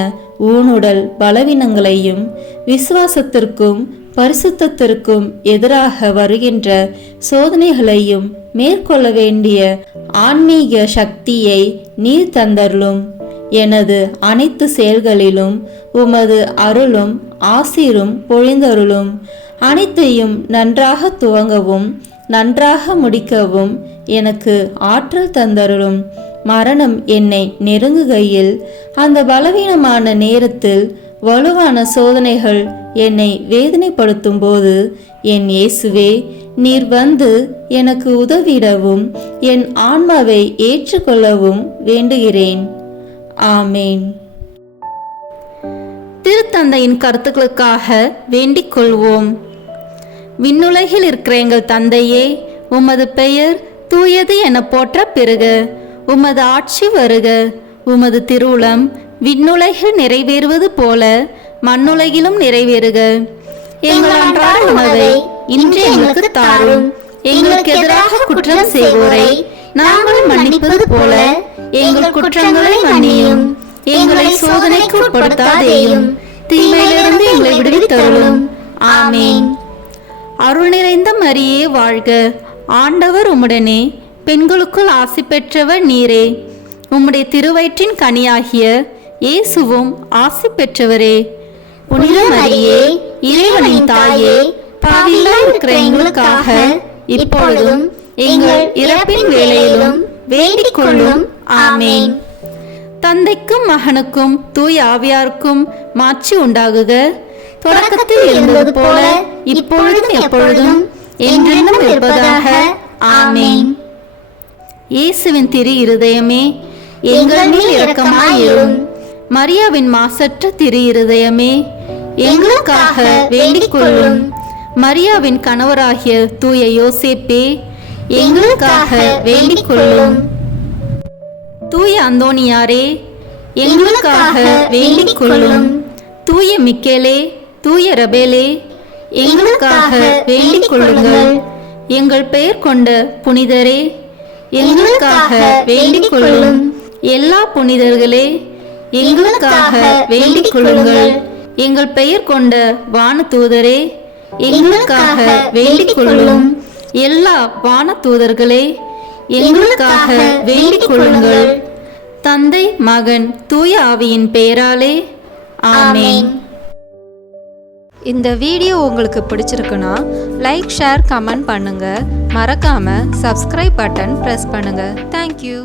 ஊனுடல் பலவீனங்களையும் விசுவாசத்திற்கும் பரிசுத்தத்திற்கும் எதிராக வருகின்ற சோதனைகளையும் மேற்கொள்ள வேண்டிய ஆன்மீக சக்தியை நீர் தந்தருளும். எனது அனைத்து செயல்களிலும் உமது அருளும் ஆசீரும் பொழிந்தருளும். அனைத்தையும் நன்றாக துவங்கவும் நன்றாக முடிக்கவும் எனக்கு ஆற்றல் தந்தருளும். மரணம் என்னை நெருங்குகையில் அந்த பலவீனமான நேரத்தில் வலுவான சோதனைகள் என்னை வேதனைப்படுத்தும் போது என் இயேசுவே, நீர் வந்து எனக்கு உதவிடவும் என் ஆன்மாவை ஏற்றுக்கொள்ளவும் வேண்டுகிறேன். ஆமேன். திருத்தந்தையின் கருத்துக்களுக்காக வேண்டிக் கொள்வோம். விண்ணுலகில் இருக்கிற எங்கள் தந்தையே, உமது பெயர் தூயது என போற்ற பெறுக. உமது ஆட்சி வருக. உமது திருவுளம் விண்ணுலகில் நிறைவேறுவது போல மண்ணுலகிலும் நிறைவேறுக. எங்கள் அன்றாட உணவை இன்று எங்களுக்கு தாரும். எங்களுக்கு எதிராக குற்றம் செய்வோரை நாங்கள் மன்னிப்பது போல எங்கள் குற்றங்களை மன்னியும். எங்களை சோதனைக்கு உட்படுத்தாதேயும், தீமையிலிருந்து எங்களை விடுவித்தருளும். ஆமேன். அருள் நிறைந்த மரியே வாழ்க. ஆண்டவர் உம்முடனே, பெண்களுக்குள் ஆசி பெற்றவர் நீரே. உம்முடைய திருவயிற்றின் கனியாகிய இயேசுவும் ஆசி பெற்றவரே. புனித மரியே, இறைவனின் தாயே, பாவிகளாய் இருக்கிற எங்களுக்காக இப்பொழுதும் எங்கள் இறப்பின் வேளையிலும் வேண்டிக் கொள்ளும். ஆமேன். தந்தைக்கும் மகனுக்கும் தூய ஆவியாருக்கும் மாட்சி உண்டாகுக. தொடக்கத்தில் இருந்தது போல இப்பொழுதும் எப்பொழுதும் என்றென்றும் இருப்பதாக. ஆமேன். இயேசுவின் திரு இருதயமே, எங்கள் மேல் இரக்கமாயிரும். மரியாவின் மாசற்ற திரு இருதயமே, எங்களுக்காக வேண்டிக் கொள்ளும். மரியாவின் கணவராகிய தூய யோசேப்பே, எங்களுக்காக வேண்டிக் கொள்ளும். தூய அந்தோனியாரே, எங்களுக்காக வேண்டிக் கொள்ளும். தூய மிக்கேலே, தூய ரபேலே, எங்களுக்காக வேண்டிக் கொள்ளுங்கள். எங்கள் பெயர் கொண்ட புனிதரே, எங்களுக்காக வேண்டிக் கொள்ளும். எல்லா புனிதர்களே, எங்களுக்காக வேண்டிக் கொள்ளுங்கள். எங்கள் பெயர் கொண்ட வானதூதரே, எங்களுக்காக வேண்டிக் கொள்ளும். எல்லா வானதூதர்களே, எங்களுக்காக வேண்டிக் கொள்ளுங்கள். தந்தை, மகன், தூய ஆவியின் பெயராலே. ஆமேன். இந்த வீடியோ உங்களுக்கு பிடிச்சிருக்குன்னா லைக், ஷேர், கமெண்ட் பண்ணுங்க. மறக்காம சப்ஸ்கிரைப் பட்டன் பிரஸ் பண்ணுங்க. தேங்க்யூ.